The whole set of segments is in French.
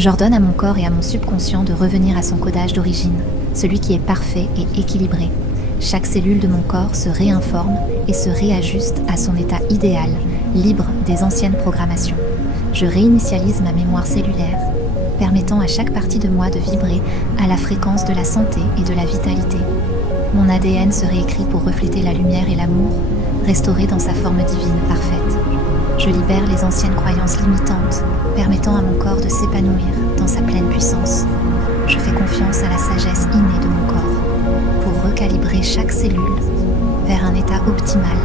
J'ordonne à mon corps et à mon subconscient de revenir à son codage d'origine, celui qui est parfait et équilibré. Chaque cellule de mon corps se réinforme et se réajuste à son état idéal, libre des anciennes programmations. Je réinitialise ma mémoire cellulaire, permettant à chaque partie de moi de vibrer à la fréquence de la santé et de la vitalité. Mon ADN se réécrit pour refléter la lumière et l'amour, restauré dans sa forme divine parfaite. Je libère les anciennes croyances limitantes, permettant à mon corps de s'épanouir dans sa pleine puissance. Je fais confiance à la sagesse innée de mon corps pour recalibrer chaque cellule vers un état optimal.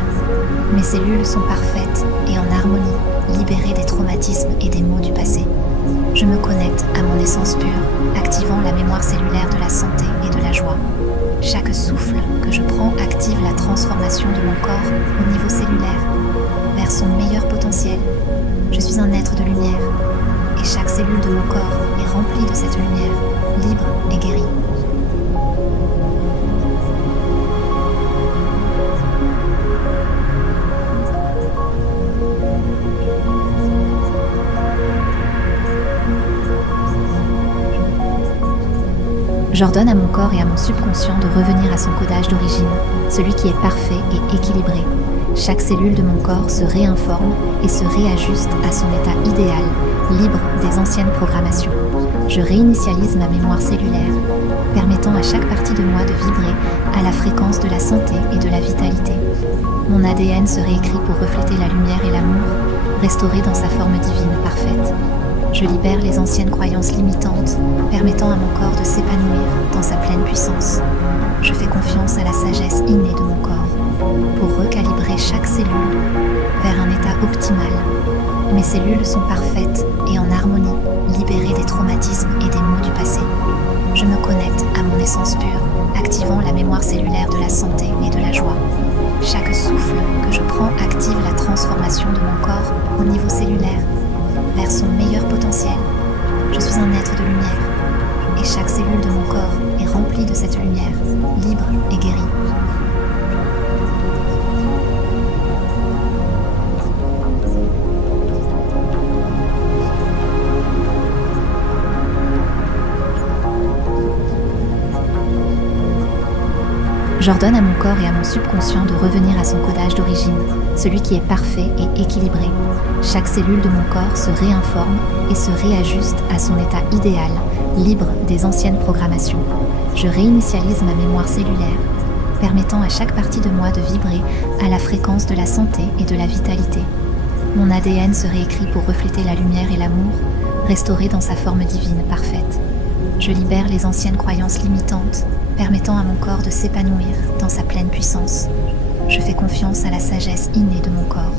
Mes cellules sont parfaites et en harmonie, libérées des traumatismes et des maux du passé. Je me connecte à mon essence pure, activant la mémoire cellulaire de la santé et de la joie. Chaque souffle que je prends active la transformation de mon corps au niveau cellulaire vers son meilleur potentiel. Je suis un être de lumière et chaque cellule de mon corps est remplie de cette lumière, libre et guérie. J'ordonne à mon corps et à mon subconscient de revenir à son codage d'origine, celui qui est parfait et équilibré. Chaque cellule de mon corps se réinforme et se réajuste à son état idéal, libre des anciennes programmations. Je réinitialise ma mémoire cellulaire, permettant à chaque partie de moi de vibrer à la fréquence de la santé et de la vitalité. Mon ADN se réécrit pour refléter la lumière et l'amour, restauré dans sa forme divine parfaite. Je libère les anciennes croyances limitantes, permettant à mon corps de s'épanouir dans sa pleine puissance. Je fais confiance à la sagesse innée de mon corps pour recalibrer chaque cellule vers un état optimal. Mes cellules sont parfaites et en harmonie, libérées des traumatismes et des maux du passé. Je me connecte à mon essence pure, activant la mémoire cellulaire de la santé et de la joie. Chaque souffle que je prends active la transformation de mon corps au niveau cellulaire vers son meilleur potentiel. Je suis un être de lumière et chaque cellule de mon corps est remplie de cette lumière, libre et guérie. J'ordonne à mon corps et à mon subconscient de revenir à son codage d'origine, celui qui est parfait et équilibré. Chaque cellule de mon corps se réinforme et se réajuste à son état idéal, libre des anciennes programmations. Je réinitialise ma mémoire cellulaire, permettant à chaque partie de moi de vibrer à la fréquence de la santé et de la vitalité. Mon ADN se réécrit pour refléter la lumière et l'amour, restauré dans sa forme divine parfaite. Je libère les anciennes croyances limitantes, permettant à mon corps de s'épanouir dans sa pleine puissance. Je fais confiance à la sagesse innée de mon corps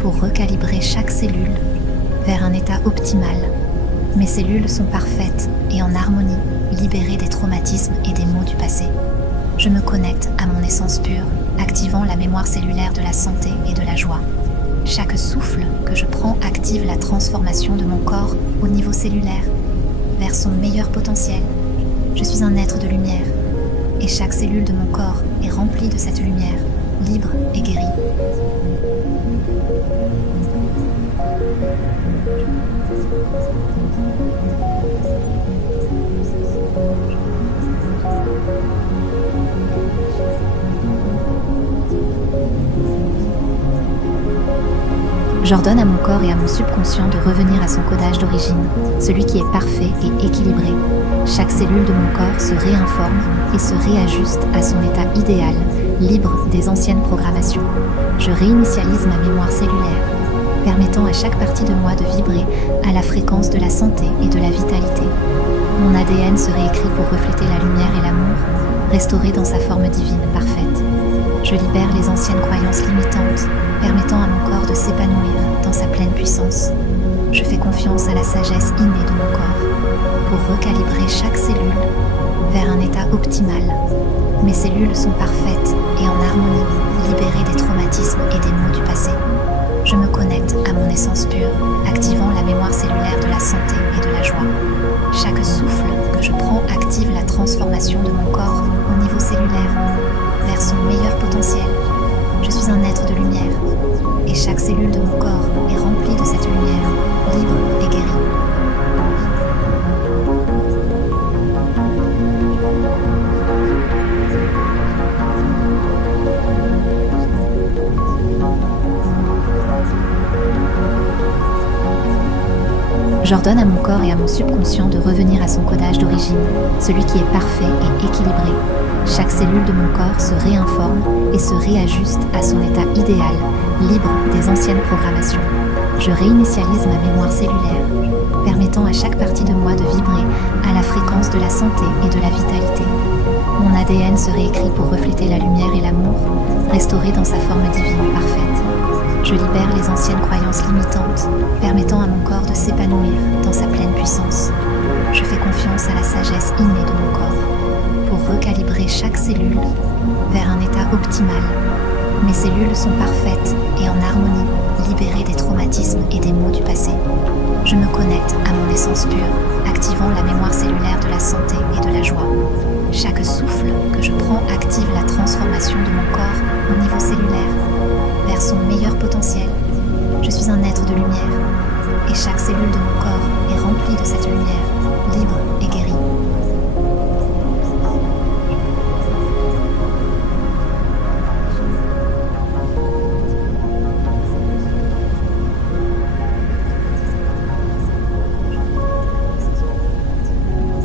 pour recalibrer chaque cellule vers un état optimal. Mes cellules sont parfaites et en harmonie, libérées des traumatismes et des maux du passé. Je me connecte à mon essence pure, activant la mémoire cellulaire de la santé et de la joie. Chaque souffle que je prends active la transformation de mon corps au niveau cellulaire vers son meilleur potentiel. Je suis un être de lumière et chaque cellule de mon corps est remplie de cette lumière, libre et guérie. J'ordonne à mon corps et à mon subconscient de revenir à son codage d'origine, celui qui est parfait et équilibré. Chaque cellule de mon corps se réinforme et se réajuste à son état idéal, libre des anciennes programmations. Je réinitialise ma mémoire cellulaire, permettant à chaque partie de moi de vibrer à la fréquence de la santé et de la vitalité. Mon ADN se réécrit pour refléter la lumière et l'amour, restauré dans sa forme divine parfaite. Je libère les anciennes croyances limitantes, permettant à mon corps de s'épanouir dans sa pleine puissance. Je fais confiance à la sagesse innée de mon corps pour recalibrer chaque cellule vers un état optimal. Mes cellules sont parfaites et en harmonie, libérées des traumatismes et des maux du passé. Je me connecte à mon essence pure, activant la mémoire cellulaire de la santé et de la joie. Chaque souffle que je prends active la transformation de mon corps au niveau cellulaire vers son meilleur potentiel. Je suis un être de lumière et chaque cellule de mon corps est remplie de cette lumière, libre et guérie. J'ordonne à mon corps et à mon subconscient de revenir à son codage d'origine, celui qui est parfait et équilibré. Chaque cellule de mon corps se réinforme et se réajuste à son état idéal, libre des anciennes programmations. Je réinitialise ma mémoire cellulaire, permettant à chaque partie de moi de vibrer à la fréquence de la santé et de la vitalité. Mon ADN se réécrit pour refléter la lumière et l'amour, restauré dans sa forme divine parfaite. Je libère les anciennes croyances limitantes, permettant à mon corps de s'épanouir dans sa pleine puissance. Je fais confiance à la sagesse innée de mon corps pour recalibrer chaque cellule vers un état optimal. Mes cellules sont parfaites et en harmonie, libérées des traumatismes et des maux du passé. Je me connecte à mon essence pure, activant la mémoire cellulaire de la santé et de la joie. Chaque souffle que je prends active la transformation de mon corps au niveau cellulaire vers son meilleur potentiel. Je suis un être de lumière et chaque cellule de mon corps est remplie de cette lumière, libre et guérie.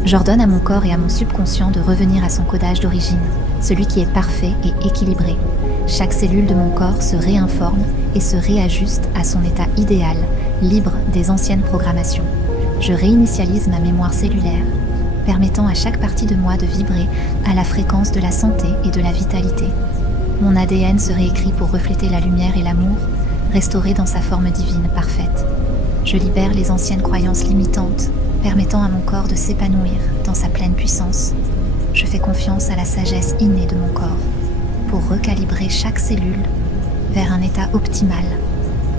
J'ordonne à mon corps et à mon subconscient de revenir à son codage d'origine, celui qui est parfait et équilibré. Chaque cellule de mon corps se réinforme et se réajuste à son état idéal, libre des anciennes programmations. Je réinitialise ma mémoire cellulaire, permettant à chaque partie de moi de vibrer à la fréquence de la santé et de la vitalité. Mon ADN se réécrit pour refléter la lumière et l'amour, restauré dans sa forme divine parfaite. Je libère les anciennes croyances limitantes, permettant à mon corps de s'épanouir dans sa pleine puissance. Je fais confiance à la sagesse innée de mon corps pour recalibrer chaque cellule vers un état optimal.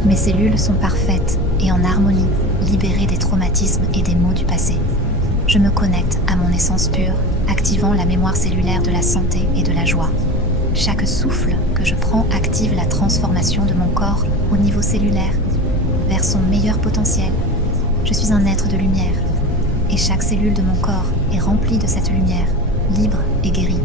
Mes cellules sont parfaites et en harmonie, libérées des traumatismes et des maux du passé. Je me connecte à mon essence pure, activant la mémoire cellulaire de la santé et de la joie. Chaque souffle que je prends active la transformation de mon corps au niveau cellulaire vers son meilleur potentiel. Je suis un être de lumière et chaque cellule de mon corps est remplie de cette lumière, libre et guérie.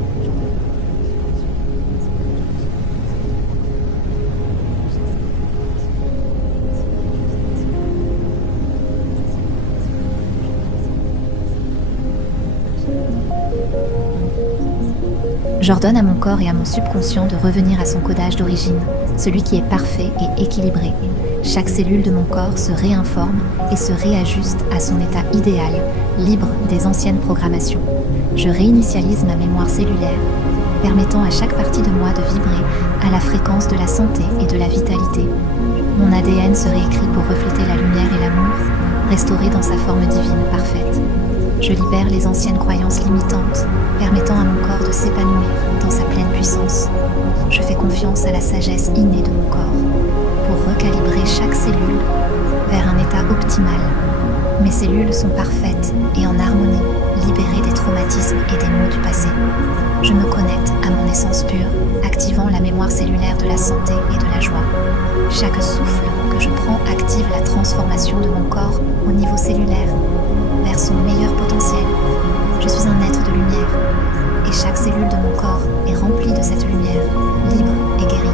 J'ordonne à mon corps et à mon subconscient de revenir à son codage d'origine, celui qui est parfait et équilibré. Chaque cellule de mon corps se réinforme et se réajuste à son état idéal, libre des anciennes programmations. Je réinitialise ma mémoire cellulaire, permettant à chaque partie de moi de vibrer à la fréquence de la santé et de la vitalité. Mon ADN se réécrit pour refléter la lumière et l'amour, restauré dans sa forme divine parfaite. Je libère les anciennes croyances limitantes, permettant à mon corps de s'épanouir dans sa pleine puissance. Je fais confiance à la sagesse innée de mon corps pour recalibrer chaque cellule vers un état optimal. Mes cellules sont parfaites et en harmonie, libérées des traumatismes et des maux du passé. Je me connecte à mon essence pure, activant la mémoire cellulaire de la santé et de la joie. Chaque souffle que je prends active la transformation de mon corps au niveau cellulaire vers son meilleur potentiel. Je suis un être de lumière et chaque cellule de mon corps est remplie de cette lumière, libre et guérie.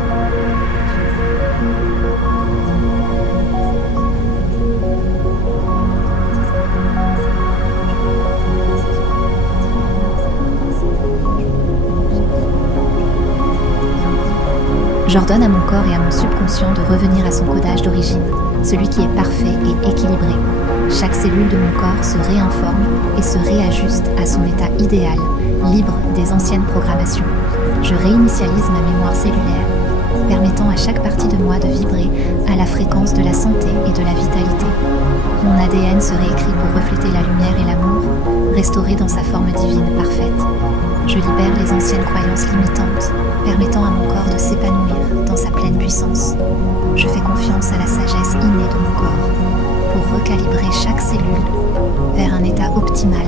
J'ordonne à mon corps et à mon subconscient de revenir à son codage d'origine, celui qui est parfait et équilibré. Chaque cellule de mon corps se réinforme et se réajuste à son état idéal, libre des anciennes programmations. Je réinitialise ma mémoire cellulaire, permettant à chaque partie de moi de vibrer à la fréquence de la santé et de la vitalité. Mon ADN se réécrit pour refléter la lumière et l'amour, restauré dans sa forme divine parfaite. Je libère les anciennes croyances limitantes, permettant à mon corps de s'épanouir dans sa pleine puissance. Je fais confiance à la sagesse innée de mon corps pour recalibrer chaque cellule vers un état optimal.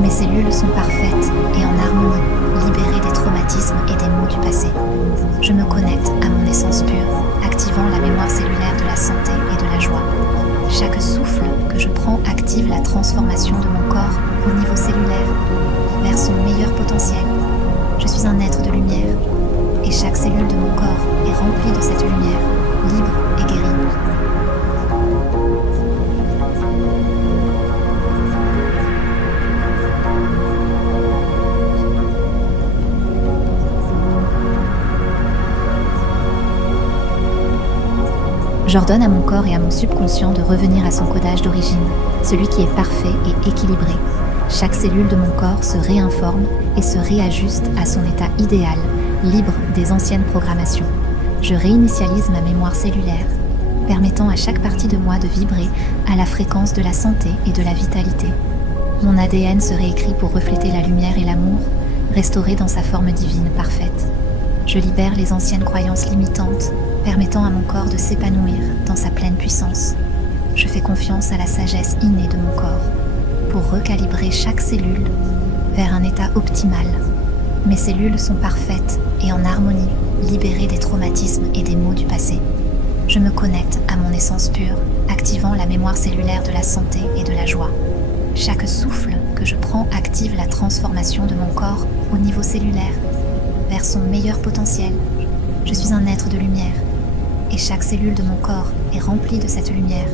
Mes cellules sont parfaites et en harmonie, libérées des traumatismes et des maux du passé. Je me connecte à mon essence pure, activant la mémoire cellulaire de la santé et de la joie. Chaque souffle que je prends active la transformation de mon corps au niveau cellulaire vers son meilleur potentiel. Je suis un être de lumière et chaque cellule de mon corps est remplie de cette lumière, libre et guérie. J'ordonne à mon corps et à mon subconscient de revenir à son codage d'origine, celui qui est parfait et équilibré. Chaque cellule de mon corps se réinforme et se réajuste à son état idéal, libre des anciennes programmations. Je réinitialise ma mémoire cellulaire, permettant à chaque partie de moi de vibrer à la fréquence de la santé et de la vitalité. Mon ADN se réécrit pour refléter la lumière et l'amour, restauré dans sa forme divine parfaite. Je libère les anciennes croyances limitantes, permettant à mon corps de s'épanouir dans sa pleine puissance. Je fais confiance à la sagesse innée de mon corps pour recalibrer chaque cellule vers un état optimal. Mes cellules sont parfaites et en harmonie, libérées des traumatismes et des maux du passé. Je me connecte à mon essence pure, activant la mémoire cellulaire de la santé et de la joie. Chaque souffle que je prends active la transformation de mon corps au niveau cellulaire, vers son meilleur potentiel. Je suis un être de lumière, et chaque cellule de mon corps est remplie de cette lumière,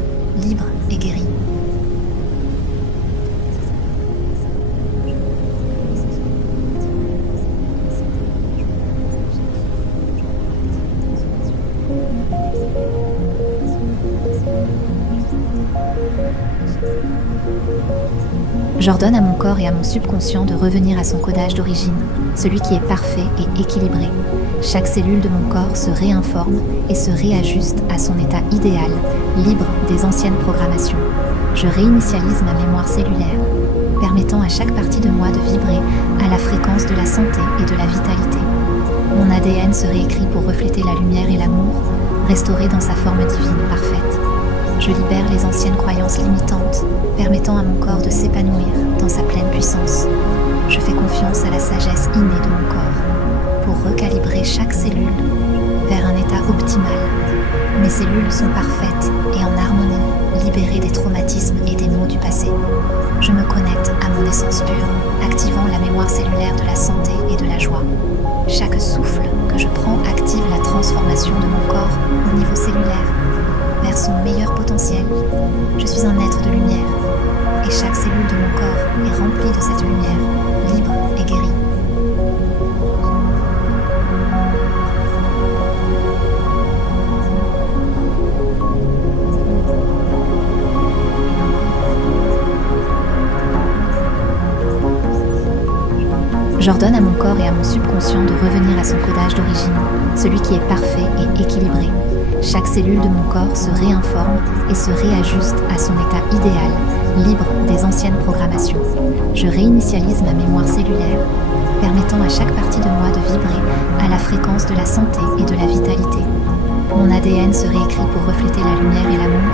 libre et guérie. J'ordonne à mon corps et à mon subconscient de revenir à son codage d'origine, celui qui est parfait et équilibré. Chaque cellule de mon corps se réinforme et se réajuste à son état idéal, libre des anciennes programmations. Je réinitialise ma mémoire cellulaire, permettant à chaque partie de moi de vibrer à la fréquence de la santé et de la vitalité. Mon ADN se réécrit pour refléter la lumière et l'amour, restauré dans sa forme divine parfaite. Je libère les anciennes croyances limitantes, permettant à mon corps de s'épanouir dans sa pleine puissance. Je fais confiance à la sagesse innée de mon corps pour recalibrer chaque cellule vers un état optimal. Mes cellules sont parfaites et en harmonie, libérées des traumatismes et des maux du passé. Je me connecte à mon essence pure, activant la mémoire cellulaire de la santé et de la joie. Chaque souffle que je prends active la transformation de mon corps au niveau cellulaire, vers son meilleur potentiel. Je suis un être de lumière, et chaque cellule de mon corps est remplie de cette lumière, libre et guérie. J'ordonne à mon corps et à mon subconscient de revenir à son codage d'origine, celui qui est parfait et équilibré. Chaque cellule de mon corps se réinforme et se réajuste à son état idéal, libre des anciennes programmations. Je réinitialise ma mémoire cellulaire, permettant à chaque partie de moi de vibrer à la fréquence de la santé et de la vitalité. Mon ADN se réécrit pour refléter la lumière et l'amour,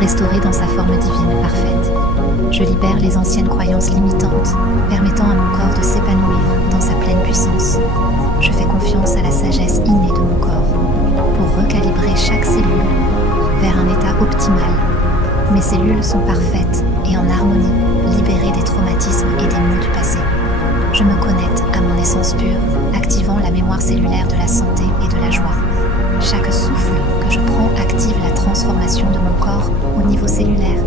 restauré dans sa forme divine parfaite. Je libère les anciennes croyances limitantes, permettant à mon corps de s'épanouir dans sa pleine puissance. Je fais confiance à la sagesse innée de mon corps pour recalibrer chaque cellule vers un état optimal. Mes cellules sont parfaites et en harmonie, libérées des traumatismes et des maux du passé. Je me connecte à mon essence pure, activant la mémoire cellulaire de la santé et de la joie. Chaque souffle que je prends active la transformation de mon corps au niveau cellulaire,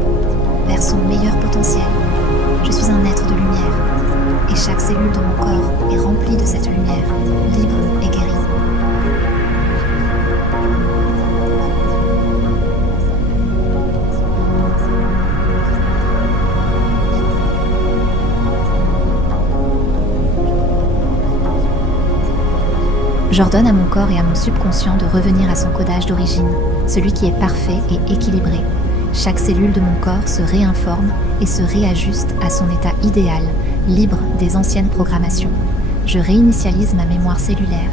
vers son meilleur potentiel. Je suis un être de lumière, et chaque cellule de mon corps est remplie de cette lumière, libre et guérie. J'ordonne à mon corps et à mon subconscient de revenir à son codage d'origine, celui qui est parfait et équilibré. Chaque cellule de mon corps se réinforme et se réajuste à son état idéal, libre des anciennes programmations. Je réinitialise ma mémoire cellulaire,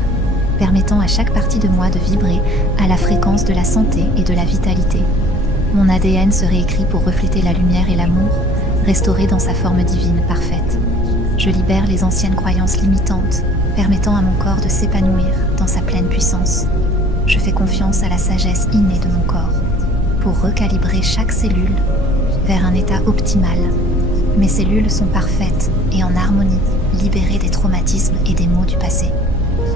permettant à chaque partie de moi de vibrer à la fréquence de la santé et de la vitalité. Mon ADN se réécrit pour refléter la lumière et l'amour, restauré dans sa forme divine parfaite. Je libère les anciennes croyances limitantes, permettant à mon corps de s'épanouir dans sa pleine puissance. Je fais confiance à la sagesse innée de mon corps pour recalibrer chaque cellule vers un état optimal. Mes cellules sont parfaites et en harmonie, libérées des traumatismes et des maux du passé.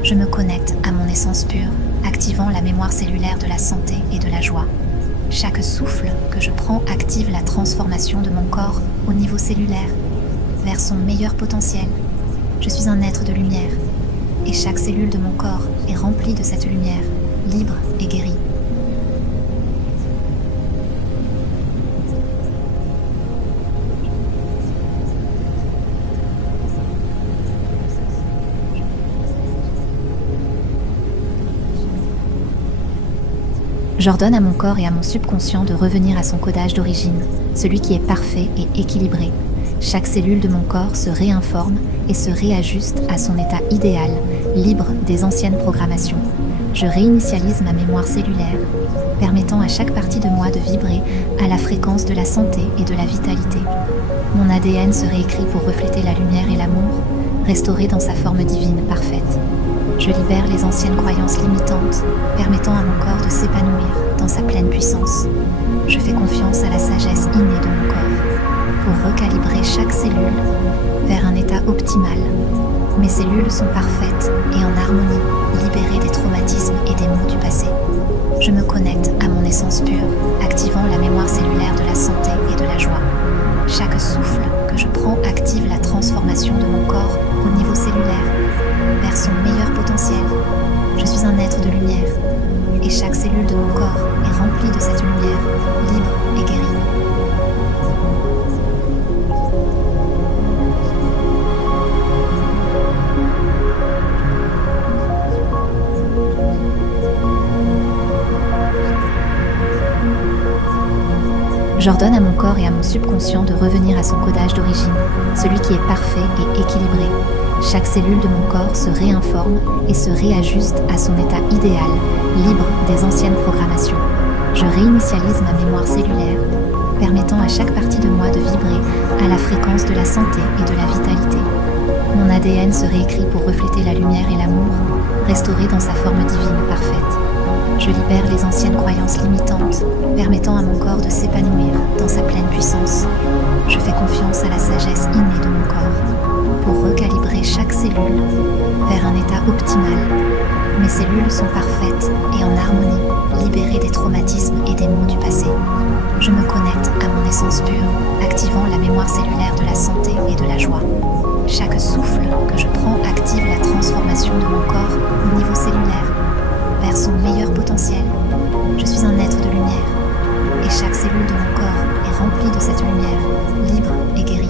Je me connecte à mon essence pure, activant la mémoire cellulaire de la santé et de la joie. Chaque souffle que je prends active la transformation de mon corps au niveau cellulaire, vers son meilleur potentiel. Je suis un être de lumière, et chaque cellule de mon corps est remplie de cette lumière, libre et guérie. J'ordonne à mon corps et à mon subconscient de revenir à son codage d'origine, celui qui est parfait et équilibré. Chaque cellule de mon corps se réinforme et se réajuste à son état idéal, libre des anciennes programmations. Je réinitialise ma mémoire cellulaire, permettant à chaque partie de moi de vibrer à la fréquence de la santé et de la vitalité. Mon ADN se réécrit pour refléter la lumière et l'amour, restauré dans sa forme divine parfaite. Je libère les anciennes croyances limitantes, permettant à mon corps de s'épanouir dans sa pleine puissance. Je fais confiance à la sagesse innée de mon corps pour recalibrer chaque cellule vers un état optimal. Mes cellules sont parfaites et en harmonie, libérées des traumatismes et des maux du passé. Je me connecte à mon essence pure, activant la mémoire cellulaire de la santé et de la joie. Chaque souffle que je prends active la transformation de mon corps au niveau cellulaire vers son meilleur potentiel. Je suis un être de lumière et chaque cellule de mon corps est remplie de cette lumière, libre et guérie. J'ordonne à mon corps et à mon subconscient de revenir à son codage d'origine, celui qui est parfait et équilibré. Chaque cellule de mon corps se réinforme et se réajuste à son état idéal, libre des anciennes programmations. Je réinitialise ma mémoire cellulaire, permettant à chaque partie de moi de vibrer à la fréquence de la santé et de la vitalité. Mon ADN se réécrit pour refléter la lumière et l'amour, restauré dans sa forme divine parfaite. Je libère les anciennes croyances limitantes, permettant à mon corps de s'épanouir dans sa pleine puissance. Je fais confiance à la sagesse innée de mon corps pour recalibrer chaque cellule vers un état optimal. Mes cellules sont parfaites et en harmonie, libérées des traumatismes et des maux du passé. Je me connecte à mon essence pure, activant la mémoire cellulaire de la santé et de la joie. Chaque souffle que je prends active la transformation de mon corps au niveau cellulaire vers son meilleur potentiel. Je suis un être de lumière et chaque cellule de mon corps est remplie de cette lumière, libre et guérie.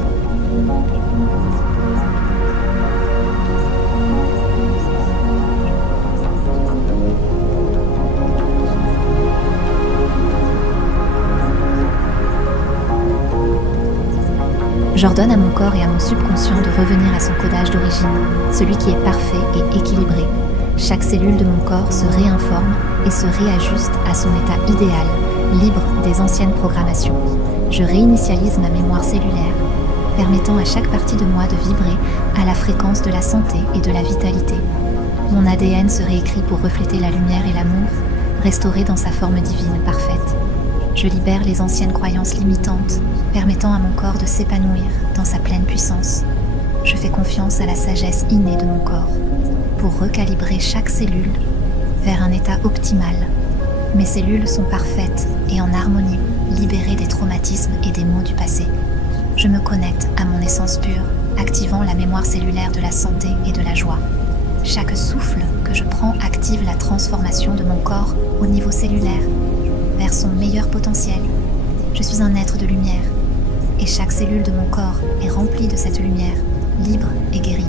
J'ordonne à mon corps et à mon subconscient de revenir à son codage d'origine, celui qui est parfait et équilibré. Chaque cellule de mon corps se réinforme et se réajuste à son état idéal, libre des anciennes programmations. Je réinitialise ma mémoire cellulaire, permettant à chaque partie de moi de vibrer à la fréquence de la santé et de la vitalité. Mon ADN se réécrit pour refléter la lumière et l'amour, restauré dans sa forme divine parfaite. Je libère les anciennes croyances limitantes, permettant à mon corps de s'épanouir dans sa pleine puissance. Je fais confiance à la sagesse innée de mon corps pour recalibrer chaque cellule vers un état optimal. Mes cellules sont parfaites et en harmonie, libérées des traumatismes et des maux du passé. Je me connecte à mon essence pure, activant la mémoire cellulaire de la santé et de la joie. Chaque souffle que je prends active la transformation de mon corps au niveau cellulaire vers son meilleur potentiel. Je suis un être de lumière et chaque cellule de mon corps est remplie de cette lumière, libre et guérie.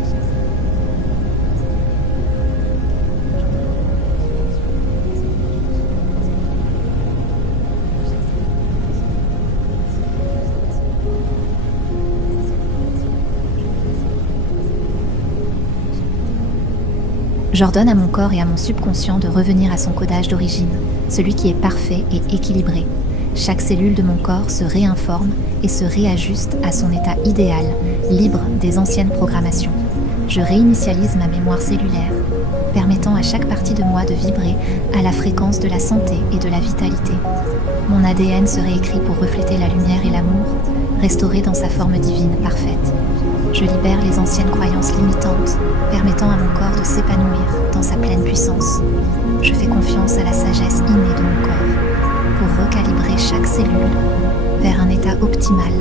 J'ordonne à mon corps et à mon subconscient de revenir à son codage d'origine, celui qui est parfait et équilibré. Chaque cellule de mon corps se réinforme et se réajuste à son état idéal, libre des anciennes programmations. Je réinitialise ma mémoire cellulaire, permettant à chaque partie de moi de vibrer à la fréquence de la santé et de la vitalité. Mon ADN se réécrit pour refléter la lumière et l'amour, restauré dans sa forme divine parfaite. Je libère les anciennes croyances limitantes, permettant à mon corps de s'épanouir dans sa pleine puissance. Je fais confiance à la sagesse innée de mon corps pour recalibrer chaque cellule vers un état optimal.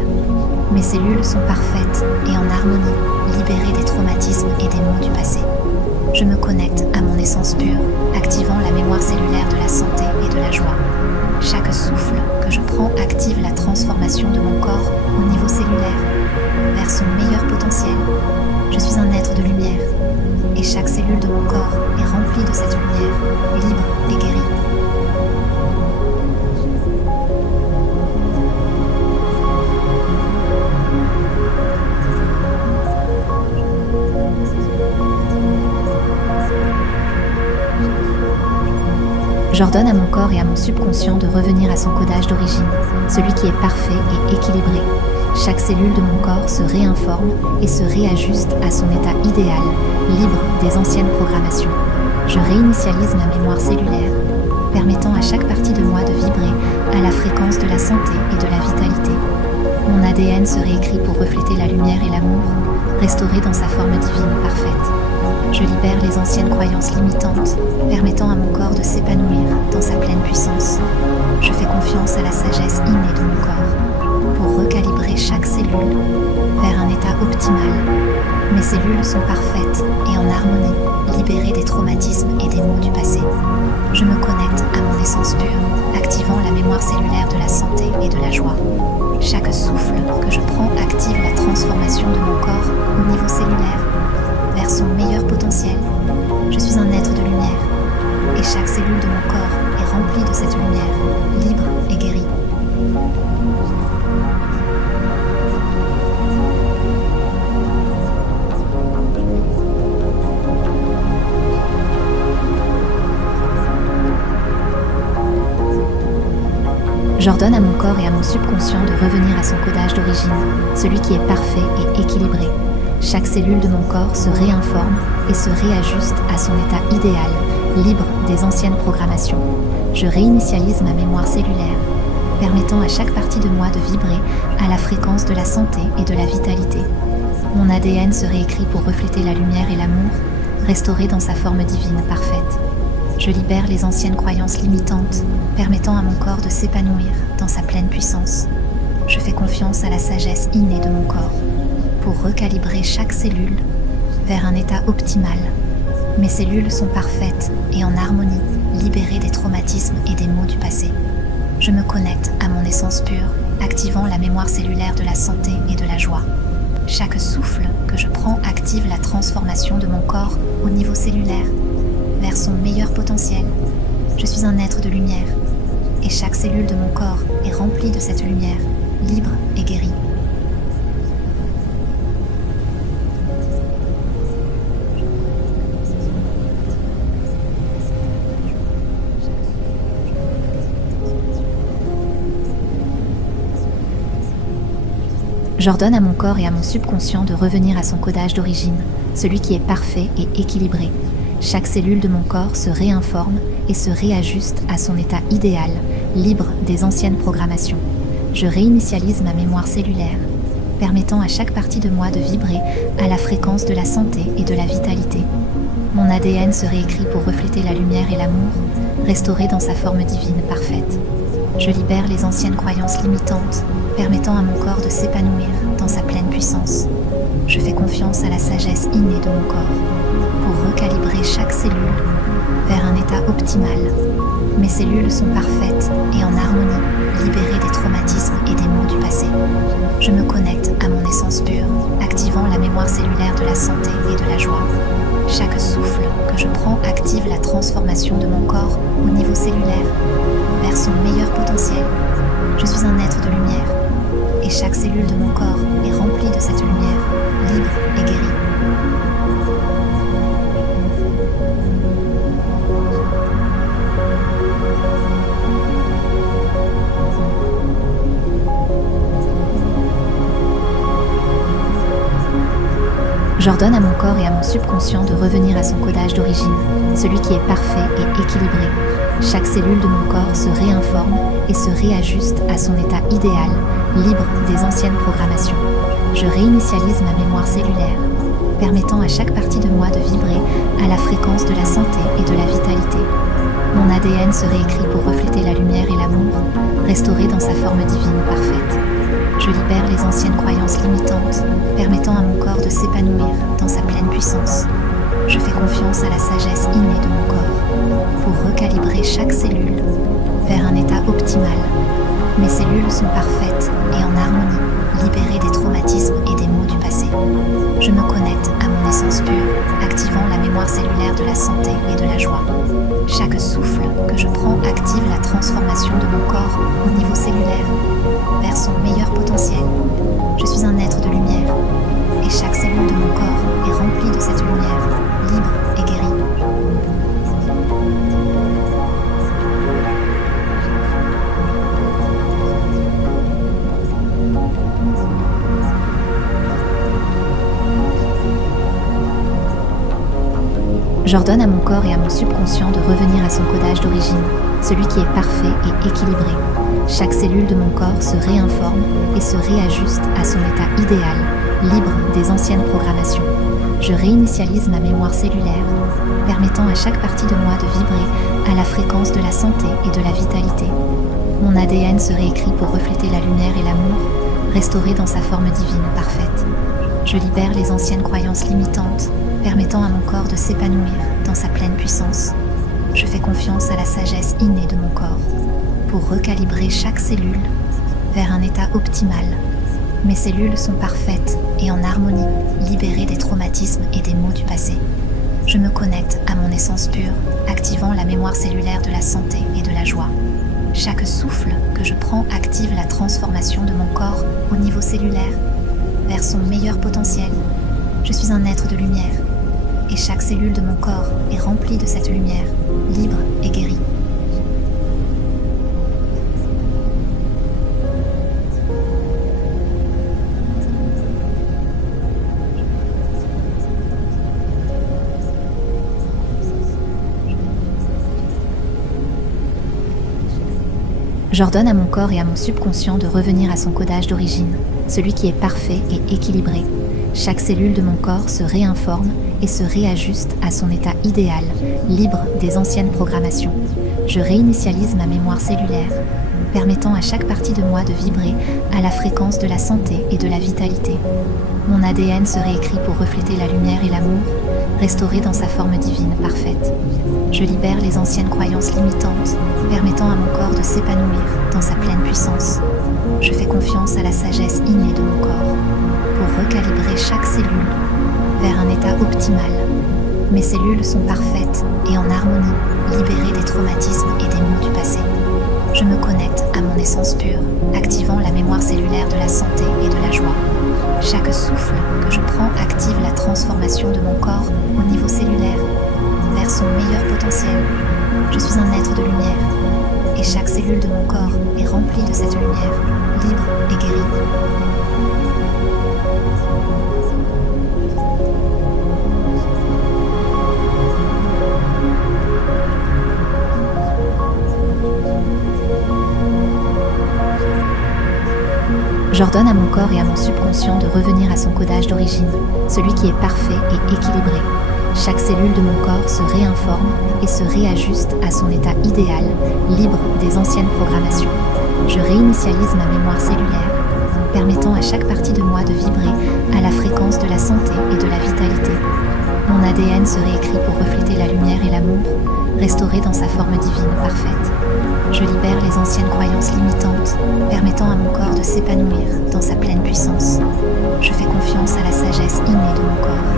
Mes cellules sont parfaites et en harmonie, libérées des traumatismes et des maux du passé. Je me connecte à mon essence pure, activant la mémoire cellulaire de la santé et de la joie. Chaque souffle que je prends active la transformation de mon corps au niveau cellulaire vers son meilleur potentiel. Je suis un être de lumière et chaque cellule de mon corps est remplie de cette lumière, libre et guérie. J'ordonne à mon corps et à mon subconscient de revenir à son codage d'origine, celui qui est parfait et équilibré. Chaque cellule de mon corps se réinforme et se réajuste à son état idéal, libre des anciennes programmations. Je réinitialise ma mémoire cellulaire, permettant à chaque partie de moi de vibrer à la fréquence de la santé et de la vitalité. Mon ADN se réécrit pour refléter la lumière et l'amour, restauré dans sa forme divine parfaite. Je libère les anciennes croyances limitantes, permettant à mon corps de s'épanouir dans sa pleine puissance. Je fais confiance à la sagesse innée de mon corps pour recalibrer chaque cellule vers un état optimal. Mes cellules sont parfaites et en harmonie, libérées des traumatismes et des maux du passé. Je me connecte à mon essence pure, activant la mémoire cellulaire de la santé et de la joie. Chaque souffle que je prends active la transformation de mon corps au niveau cellulaire vers son meilleur potentiel. Je suis un être de lumière et chaque cellule de mon corps est remplie de cette lumière, libre et guérie. J'ordonne à mon corps et à mon subconscient de revenir à son codage d'origine, celui qui est parfait et équilibré. Chaque cellule de mon corps se réinforme et se réajuste à son état idéal, libre des anciennes programmations. Je réinitialise ma mémoire cellulaire, permettant à chaque partie de moi de vibrer à la fréquence de la santé et de la vitalité. Mon ADN se réécrit pour refléter la lumière et l'amour, restauré dans sa forme divine parfaite. Je libère les anciennes croyances limitantes, permettant à mon corps de s'épanouir dans sa pleine puissance. Je fais confiance à la sagesse innée de mon corps pour recalibrer chaque cellule vers un état optimal. Mes cellules sont parfaites et en harmonie, libérées des traumatismes et des maux du passé. Je me connecte à mon essence pure, activant la mémoire cellulaire de la santé et de la joie. Chaque souffle que je prends active la transformation de mon corps au niveau cellulaire vers son meilleur potentiel. Je suis un être de lumière et chaque cellule de mon corps est remplie de cette lumière, libre et guérie. J'ordonne à mon corps et à mon subconscient de revenir à son codage d'origine, celui qui est parfait et équilibré. Chaque cellule de mon corps se réinforme et se réajuste à son état idéal, libre des anciennes programmations. Je réinitialise ma mémoire cellulaire, permettant à chaque partie de moi de vibrer à la fréquence de la santé et de la vitalité. Mon ADN se réécrit pour refléter la lumière et l'amour, restauré dans sa forme divine parfaite. Je libère les anciennes croyances limitantes, permettant à mon corps de s'épanouir dans sa pleine puissance. Je fais confiance à la sagesse innée de mon corps pour recalibrer chaque cellule vers un état optimal. Mes cellules sont parfaites et en harmonie, libérées des traumatismes et des maux du passé. Je me connecte à mon essence pure, activant la mémoire cellulaire de la santé et de la joie. Chaque souffle que je prends active la transformation de mon corps au niveau cellulaire vers son meilleur potentiel. Je suis un être de lumière et chaque cellule de mon corps est remplie de cette lumière, libre et guérie. J'ordonne à mon corps et à mon subconscient de revenir à son codage d'origine, celui qui est parfait et équilibré. Chaque cellule de mon corps se réinforme et se réajuste à son état idéal, libre des anciennes programmations. Je réinitialise ma mémoire cellulaire, permettant à chaque partie de moi de vibrer à la fréquence de la santé et de la vitalité. Mon ADN se réécrit pour refléter la lumière et l'amour, restauré dans sa forme divine parfaite. Je libère les anciennes croyances limitantes, permettant à mon corps de s'épanouir dans sa pleine puissance. Je fais confiance à la sagesse innée de mon corps pour recalibrer chaque cellule vers un état optimal. Mes cellules sont parfaites et en harmonie, libérées des traumatismes et des maux du passé. Je me connecte à mon essence pure, activant la mémoire cellulaire de la santé et de la joie. Chaque souffle que je prends active la transformation de mon corps au niveau cellulaire, vers son meilleur potentiel. Je suis un être de lumière, et chaque cellule de mon corps est remplie de cette lumière, libre et guérie. J'ordonne à mon corps et à mon subconscient de revenir à son codage d'origine, celui qui est parfait et équilibré. Chaque cellule de mon corps se réinforme et se réajuste à son état idéal, libre des anciennes programmations. Je réinitialise ma mémoire cellulaire, permettant à chaque partie de moi de vibrer à la fréquence de la santé et de la vitalité. Mon ADN se réécrit pour refléter la lumière et l'amour, restauré dans sa forme divine parfaite. Je libère les anciennes croyances limitantes, permettant à mon corps de s'épanouir dans sa pleine puissance. Je fais confiance à la sagesse innée de mon corps pour recalibrer chaque cellule vers un état optimal. Mes cellules sont parfaites et en harmonie, libérées des traumatismes et des maux du passé. Je me connecte à mon essence pure, activant la mémoire cellulaire de la santé et de la joie. Chaque souffle que je prends active la transformation de mon corps au niveau cellulaire, vers son meilleur potentiel. Je suis un être de lumière, et chaque cellule de mon corps est remplie de cette lumière, libre et guérie. J'ordonne à mon corps et à mon subconscient de revenir à son codage d'origine, celui qui est parfait et équilibré. Chaque cellule de mon corps se réinforme et se réajuste à son état idéal, libre des anciennes programmations. Je réinitialise ma mémoire cellulaire, permettant à chaque partie de moi de vibrer à la fréquence de la santé et de la vitalité. Mon ADN se réécrit pour refléter la lumière et l'amour, restauré dans sa forme divine parfaite. Je libère les anciennes croyances limitantes, permettant à mon corps de s'épanouir dans sa pleine puissance. Je fais confiance à la sagesse innée de mon corps pour recalibrer chaque cellule vers un état optimal. Mes cellules sont parfaites et en harmonie, libérées des traumatismes et des maux du passé. Je me connecte à mon essence pure, activant la mémoire cellulaire de la santé et de la joie. Chaque souffle que je prends active la transformation de mon corps au niveau cellulaire, vers son meilleur potentiel. Je suis un être de lumière, et chaque cellule de mon corps est remplie de cette lumière, libre et guérie. J'ordonne à mon corps et à mon subconscient de revenir à son codage d'origine, celui qui est parfait et équilibré. Chaque cellule de mon corps se réinforme et se réajuste à son état idéal, libre des anciennes programmations. Je réinitialise ma mémoire cellulaire, permettant à chaque partie de moi de vibrer à la fréquence de la santé et de la vitalité. Mon ADN se réécrit pour refléter la lumière et l'amour, restauré dans sa forme divine parfaite. Je libère les anciennes croyances limitantes, permettant à mon corps de s'épanouir dans sa pleine puissance. Je fais confiance à la sagesse innée de mon corps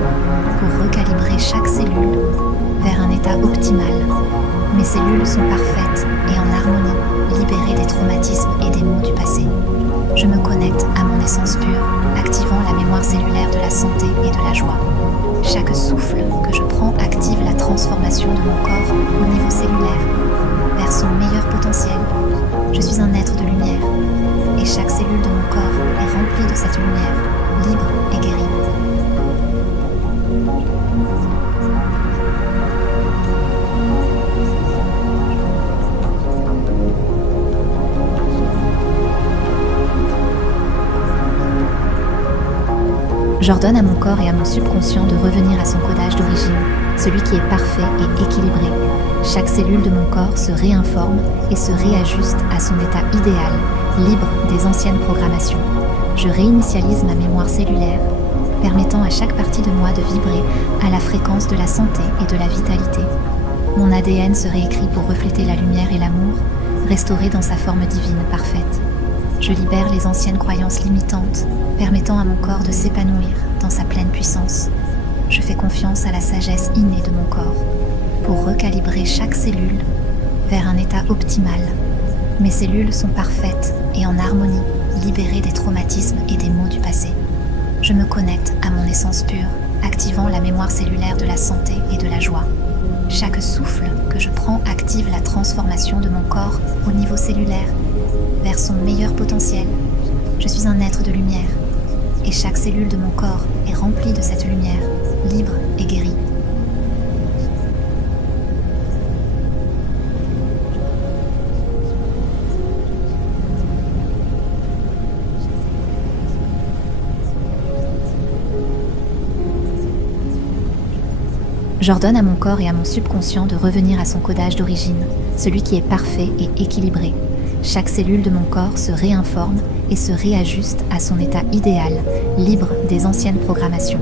pour recalibrer chaque cellule vers un état optimal. Mes cellules sont parfaites et en harmonie, libérées des traumatismes et des maux du passé. Je me connecte à mon essence pure, activant la mémoire cellulaire de la santé et de la joie. Chaque souffle que je prends active la transformation de mon corps au niveau cellulaire, vers son meilleur potentiel. Je suis un être de lumière, et chaque cellule de mon corps est remplie de cette lumière, libre et guérie. J'ordonne à mon corps et à mon subconscient de revenir à son codage d'origine, celui qui est parfait et équilibré. Chaque cellule de mon corps se réinforme et se réajuste à son état idéal, libre des anciennes programmations. Je réinitialise ma mémoire cellulaire, permettant à chaque partie de moi de vibrer à la fréquence de la santé et de la vitalité. Mon ADN se réécrit pour refléter la lumière et l'amour, restauré dans sa forme divine parfaite. Je libère les anciennes croyances limitantes, permettant à mon corps de s'épanouir dans sa pleine puissance. Je fais confiance à la sagesse innée de mon corps pour recalibrer chaque cellule vers un état optimal. Mes cellules sont parfaites et en harmonie, libérées des traumatismes et des maux du passé. Je me connecte à mon essence pure, activant la mémoire cellulaire de la santé et de la joie. Chaque souffle que je prends active la transformation de mon corps au niveau cellulaire vers son meilleur potentiel. Je suis un être de lumière et chaque cellule de mon corps est remplie de cette lumière, libre et guérie. J'ordonne à mon corps et à mon subconscient de revenir à son codage d'origine, celui qui est parfait et équilibré. Chaque cellule de mon corps se réinforme et se réajuste à son état idéal, libre des anciennes programmations.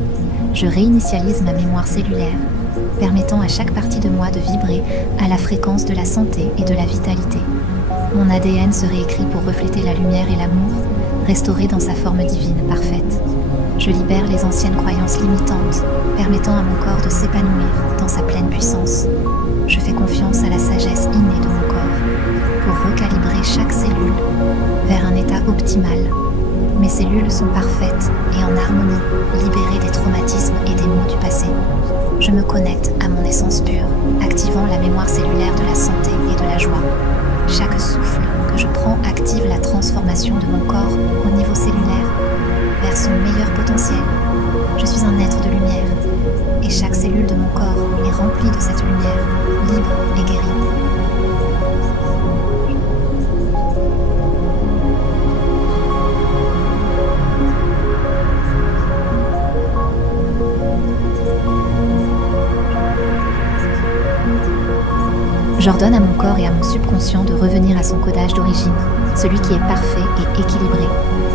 Je réinitialise ma mémoire cellulaire, permettant à chaque partie de moi de vibrer à la fréquence de la santé et de la vitalité. Mon ADN se réécrit pour refléter la lumière et l'amour, restauré dans sa forme divine parfaite. Je libère les anciennes croyances limitantes, permettant à mon corps de s'épanouir dans sa pleine puissance. Je fais confiance à la sagesse innée de mon corps pour recalibrer chaque cellule vers un état optimal. Mes cellules sont parfaites et en harmonie, libérées des traumatismes et des maux du passé. Je me connecte à mon essence pure, activant la mémoire cellulaire de la santé et de la joie. Chaque souffle que je prends active la transformation de mon corps au niveau cellulaire vers son meilleur potentiel. Je suis un être de lumière et chaque cellule de mon corps est remplie de cette lumière, libre et guérie. J'ordonne à mon corps et à mon subconscient de revenir à son codage d'origine, celui qui est parfait et équilibré.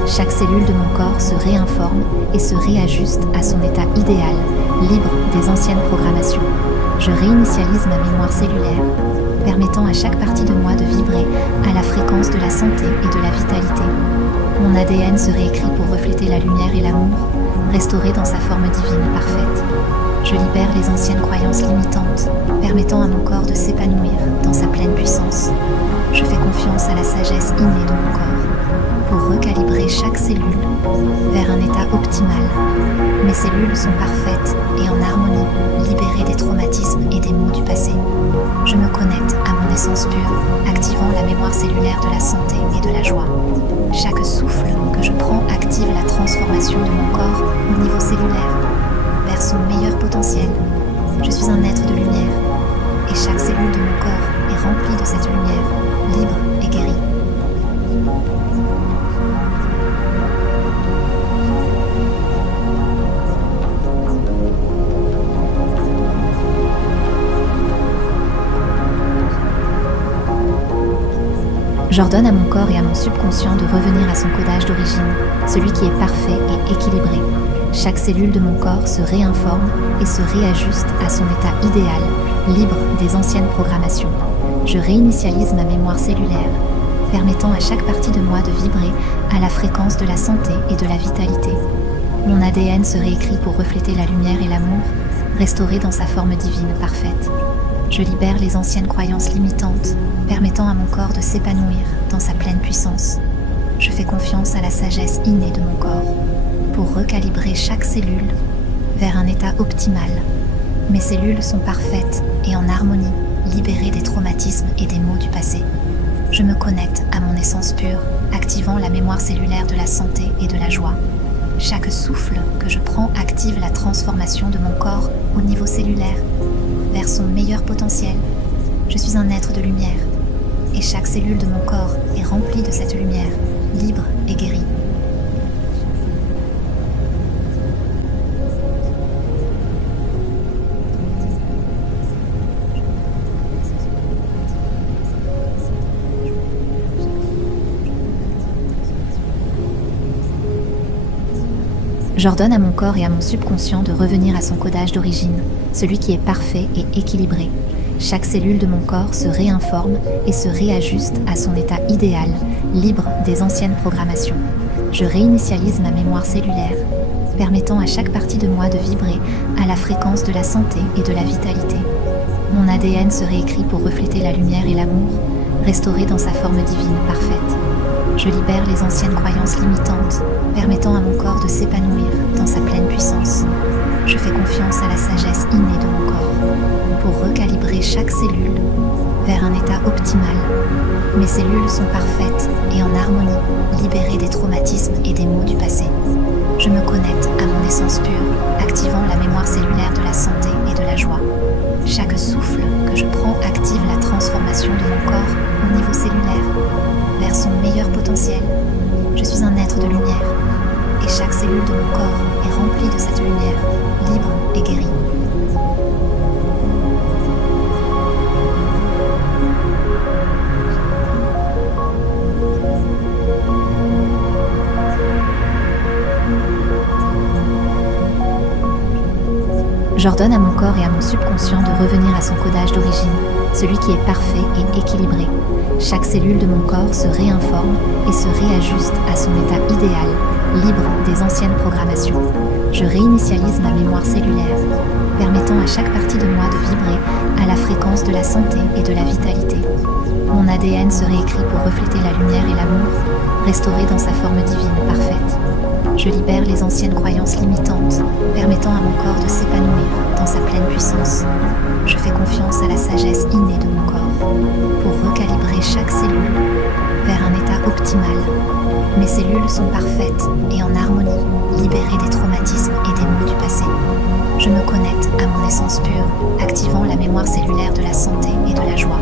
Chaque cellule de mon corps se réinforme et se réajuste à son état idéal, libre des anciennes programmations. Je réinitialise ma mémoire cellulaire, permettant à chaque partie de moi de vibrer à la fréquence de la santé et de la vitalité. Mon ADN se réécrit pour refléter la lumière et l'amour, restauré dans sa forme divine parfaite. Je libère les anciennes croyances limitantes, permettant à mon corps de s'épanouir dans sa pleine puissance. Je fais confiance à la sagesse innée de mon corps pour recalibrer chaque cellule vers un état optimal. Mes cellules sont parfaites et en harmonie, libérées des traumatismes et des maux du passé. Je me connecte à mon essence pure, activant la mémoire cellulaire de la santé et de la joie. Chaque souffle que je prends active la transformation de mon corps au niveau cellulaire vers son meilleur potentiel. Je suis un être de lumière et chaque cellule de mon corps est remplie de cette lumière, libre et guérie. J'ordonne à mon corps et à mon subconscient de revenir à son codage d'origine, celui qui est parfait et équilibré. Chaque cellule de mon corps se réinforme et se réajuste à son état idéal, libre des anciennes programmations. Je réinitialise ma mémoire cellulaire, permettant à chaque partie de moi de vibrer à la fréquence de la santé et de la vitalité. Mon ADN se réécrit pour refléter la lumière et l'amour, restauré dans sa forme divine parfaite. Je libère les anciennes croyances limitantes, permettant à mon corps de s'épanouir dans sa pleine puissance. Je fais confiance à la sagesse innée de mon corps pour recalibrer chaque cellule vers un état optimal. Mes cellules sont parfaites et en harmonie, libérées des traumatismes et des maux du passé. Je me connecte à mon essence pure, activant la mémoire cellulaire de la santé et de la joie. Chaque souffle que je prends active la transformation de mon corps au niveau cellulaire vers son meilleur potentiel. Je suis un être de lumière et chaque cellule de mon corps est remplie de cette lumière, libre et guérie. J'ordonne à mon corps et à mon subconscient de revenir à son codage d'origine, celui qui est parfait et équilibré. Chaque cellule de mon corps se réinforme et se réajuste à son état idéal, libre des anciennes programmations. Je réinitialise ma mémoire cellulaire, permettant à chaque partie de moi de vibrer à la fréquence de la santé et de la vitalité. Mon ADN se réécrit pour refléter la lumière et l'amour, restauré dans sa forme divine parfaite. Je libère les anciennes croyances limitantes, permettant à mon corps de s'épanouir dans sa pleine puissance. Je fais confiance à la sagesse innée de mon corps pour recalibrer chaque cellule vers un état optimal. Mes cellules sont parfaites et en harmonie, libérées des traumatismes et des maux du passé. Je me connecte à mon essence pure, activant la mémoire cellulaire de la santé et de la joie. Chaque souffle que je prends active la transformation de mon corps au niveau cellulaire vers son meilleur potentiel. Je suis un être de lumière et chaque cellule de mon corps est remplie de cette lumière, libre et guérie. J'ordonne à mon corps et à mon subconscient de revenir à son codage d'origine, celui qui est parfait et équilibré. Chaque cellule de mon corps se réinforme et se réajuste à son état idéal, libre des anciennes programmations. Je réinitialise ma mémoire cellulaire, permettant à chaque partie de moi de vibrer à la fréquence de la santé et de la vitalité. Mon ADN se réécrit pour refléter la lumière et l'amour, restauré dans sa forme divine parfaite. Je libère les anciennes croyances limitantes, permettant à mon corps de s'épanouir dans sa pleine puissance. Je fais confiance à la sagesse innée de mon corps pour recalibrer chaque cellule vers un état optimal. Mes cellules sont parfaites et en harmonie, libérées des traumatismes et des maux du passé. Je me connecte à mon essence pure, activant la mémoire cellulaire de la santé et de la joie.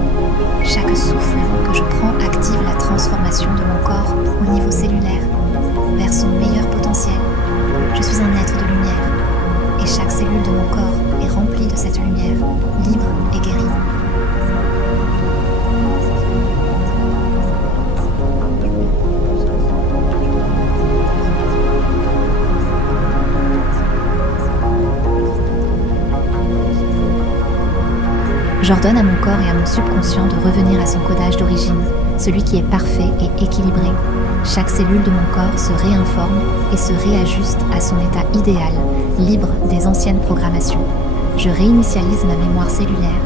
Chaque souffle que je prends active la transformation de mon corps au niveau cellulaire vers son meilleur potentiel. Je suis un être de lumière et chaque cellule de mon corps est remplie de cette lumière, libre et guérie. J'ordonne à mon corps et à mon subconscient de revenir à son codage d'origine, celui qui est parfait et équilibré. Chaque cellule de mon corps se réinforme et se réajuste à son état idéal, libre des anciennes programmations. Je réinitialise ma mémoire cellulaire,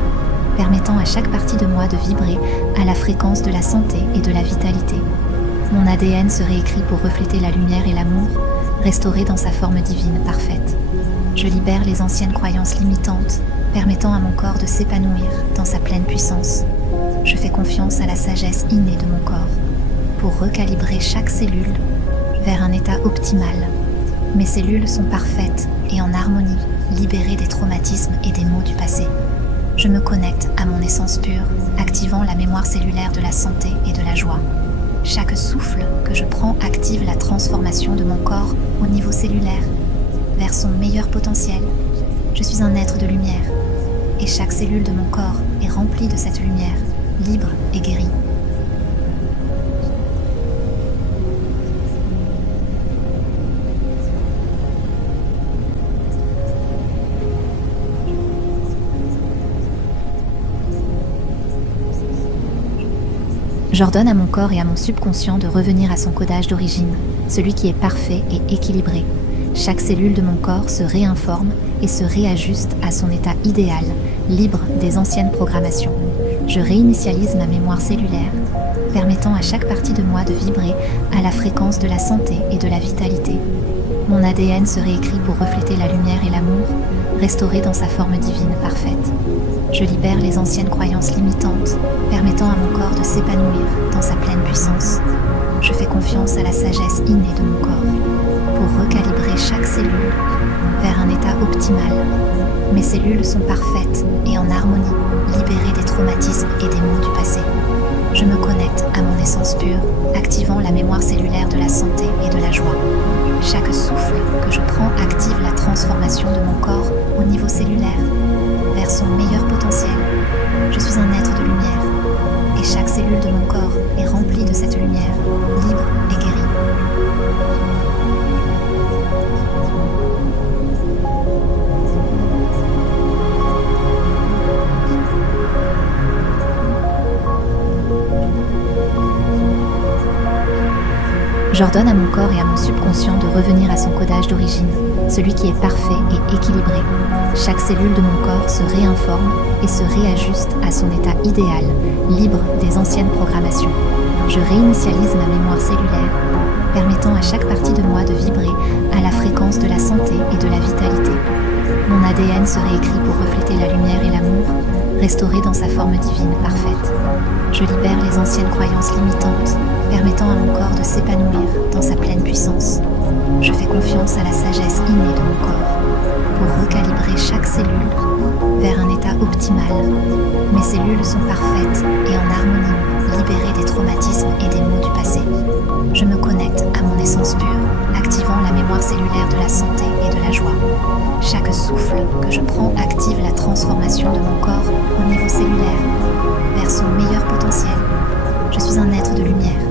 permettant à chaque partie de moi de vibrer à la fréquence de la santé et de la vitalité. Mon ADN se réécrit pour refléter la lumière et l'amour, restauré dans sa forme divine parfaite. Je libère les anciennes croyances limitantes, permettant à mon corps de s'épanouir dans sa pleine puissance. Je fais confiance à la sagesse innée de mon corps pour recalibrer chaque cellule vers un état optimal. Mes cellules sont parfaites et en harmonie, libérées des traumatismes et des maux du passé. Je me connecte à mon essence pure, activant la mémoire cellulaire de la santé et de la joie. Chaque souffle que je prends active la transformation de mon corps au niveau cellulaire vers son meilleur potentiel. Je suis un être de lumière et chaque cellule de mon corps est remplie de cette lumière, libre et guérie. J'ordonne à mon corps et à mon subconscient de revenir à son codage d'origine, celui qui est parfait et équilibré. Chaque cellule de mon corps se réinforme et se réajuste à son état idéal, libre des anciennes programmations. Je réinitialise ma mémoire cellulaire, permettant à chaque partie de moi de vibrer à la fréquence de la santé et de la vitalité. Mon ADN se réécrit pour refléter la lumière et l'amour, restauré dans sa forme divine parfaite. Je libère les anciennes croyances limitantes, permettant à mon corps de s'épanouir dans sa pleine puissance. Je fais confiance à la sagesse innée de mon corps pour recalibrer chaque cellule vers un état optimal. Mes cellules sont parfaites et en harmonie, libérées des traumatismes et des maux du passé. Je me connecte à mon essence pure, activant la mémoire cellulaire de la santé et de la joie. Chaque souffle que je prends active la transformation de mon corps au niveau cellulaire vers son meilleur potentiel. Je suis un être de lumière et chaque cellule de mon corps est remplie de cette lumière, libre et guérie. J'ordonne à mon corps et à mon subconscient de revenir à son codage d'origine, celui qui est parfait et équilibré. Chaque cellule de mon corps se réinforme et se réajuste à son état idéal, libre des anciennes programmations. Je réinitialise ma mémoire cellulaire, permettant à chaque partie de moi de vibrer à la fréquence de la santé et de la vitalité. Mon ADN se réécrit pour refléter la lumière et l'amour, restauré dans sa forme divine parfaite. Je libère les anciennes croyances limitantes, permettant à mon corps de s'épanouir dans sa pleine puissance. Je fais confiance à la sagesse innée de mon corps pour recalibrer chaque cellule vers un état optimal. Mes cellules sont parfaites et en harmonie, libérées des traumatismes et des maux du passé. Je me connecte à mon essence pure, activant la mémoire cellulaire de la santé et de la joie. Chaque souffle que je prends active la transformation de mon corps au niveau cellulaire vers son meilleur potentiel. Je suis un être de lumière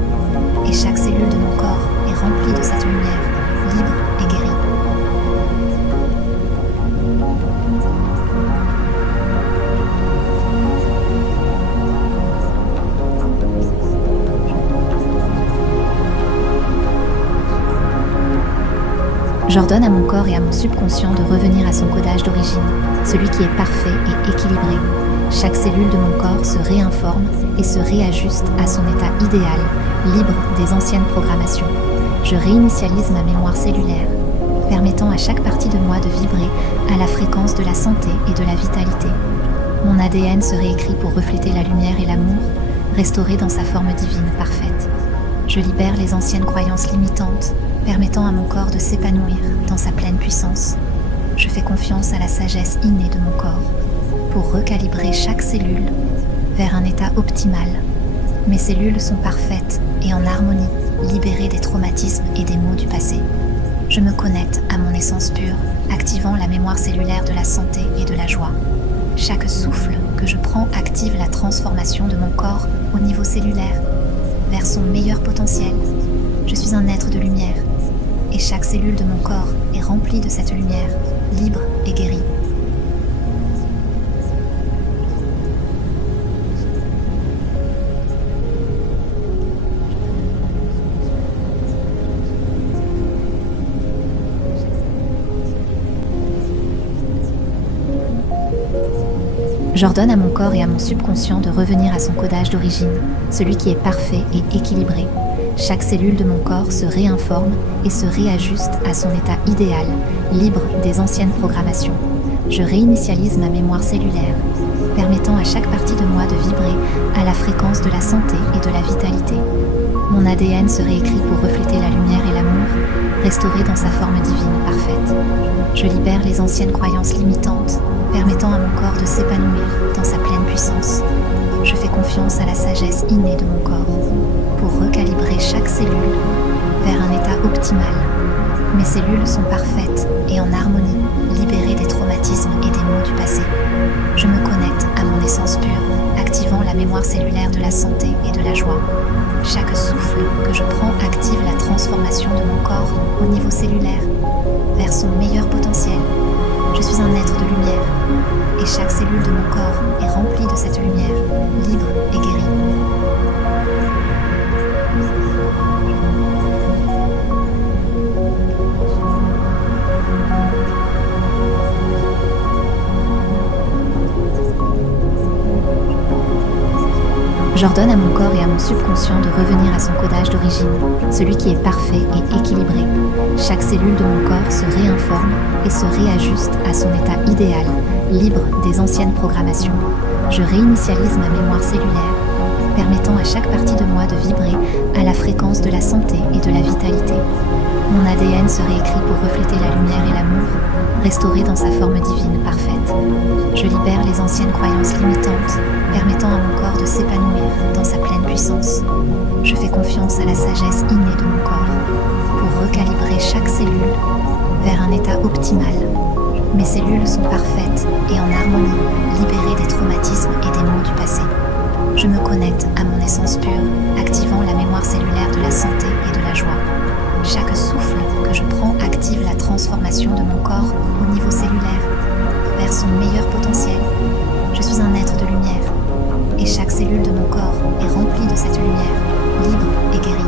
et chaque cellule de mon corps est remplie de cette lumière, libre et guérie. J'ordonne à mon corps et à mon subconscient de revenir à son codage d'origine, celui qui est parfait et équilibré. Chaque cellule de mon corps se réinforme et se réajuste à son état idéal, libre des anciennes programmations. Je réinitialise ma mémoire cellulaire, permettant à chaque partie de moi de vibrer à la fréquence de la santé et de la vitalité. Mon ADN se réécrit pour refléter la lumière et l'amour, restauré dans sa forme divine parfaite. Je libère les anciennes croyances limitantes, permettant à mon corps de s'épanouir dans sa pleine puissance. Je fais confiance à la sagesse innée de mon corps pour recalibrer chaque cellule vers un état optimal. Mes cellules sont parfaites et en harmonie, libérées des traumatismes et des maux du passé. Je me connecte à mon essence pure, activant la mémoire cellulaire de la santé et de la joie. Chaque souffle que je prends active la transformation de mon corps au niveau cellulaire vers son meilleur potentiel. Je suis un être de lumière et chaque cellule de mon corps est remplie de cette lumière, libre et guérie. J'ordonne à mon corps et à mon subconscient de revenir à son codage d'origine, celui qui est parfait et équilibré. Chaque cellule de mon corps se réinforme et se réajuste à son état idéal, libre des anciennes programmations. Je réinitialise ma mémoire cellulaire, permettant à chaque partie de moi de vibrer à la fréquence de la santé et de la vitalité. Mon ADN se réécrit pour refléter la lumière et l'amour, restauré dans sa forme divine parfaite. Je libère les anciennes croyances limitantes, permettant à mon corps de s'épanouir dans sa pleine puissance. Je fais confiance à la sagesse innée de mon corps pour recalibrer chaque cellule vers un état optimal. Mes cellules sont parfaites et en harmonie, libérées des traumatismes et des maux du passé. Je me connecte à mon essence pure, activant la mémoire cellulaire de la santé et de la joie. Chaque souffle que je prends active la transformation de mon corps au niveau cellulaire vers son meilleur potentiel. Je suis un être de lumière et chaque cellule de mon corps est remplie de cette lumière, libre et guérie. J'ordonne à mon corps et à mon subconscient de revenir à son codage d'origine, celui qui est parfait et équilibré. Chaque cellule de mon corps se réinforme et se réajuste à son état idéal, libre des anciennes programmations. Je réinitialise ma mémoire cellulaire, permettant à chaque partie de moi de vibrer à la fréquence de la santé et de la vitalité. Mon ADN se réécrit pour refléter la lumière et l'amour, restauré dans sa forme divine parfaite. Je libère les anciennes croyances limitantes, permettant à mon corps de s'épanouir dans sa pleine puissance. Je fais confiance à la sagesse innée de mon corps pour recalibrer chaque cellule vers un état optimal. Mes cellules sont parfaites et en harmonie, libérées des traumatismes et des maux du passé. Je me connecte à mon essence pure, activant la mémoire cellulaire de la santé et de la joie. Chaque souffle que je prends active la transformation de mon corps au niveau cellulaire vers son meilleur potentiel. Je suis un être de lumière et chaque cellule de mon corps est remplie de cette lumière, libre et guérie.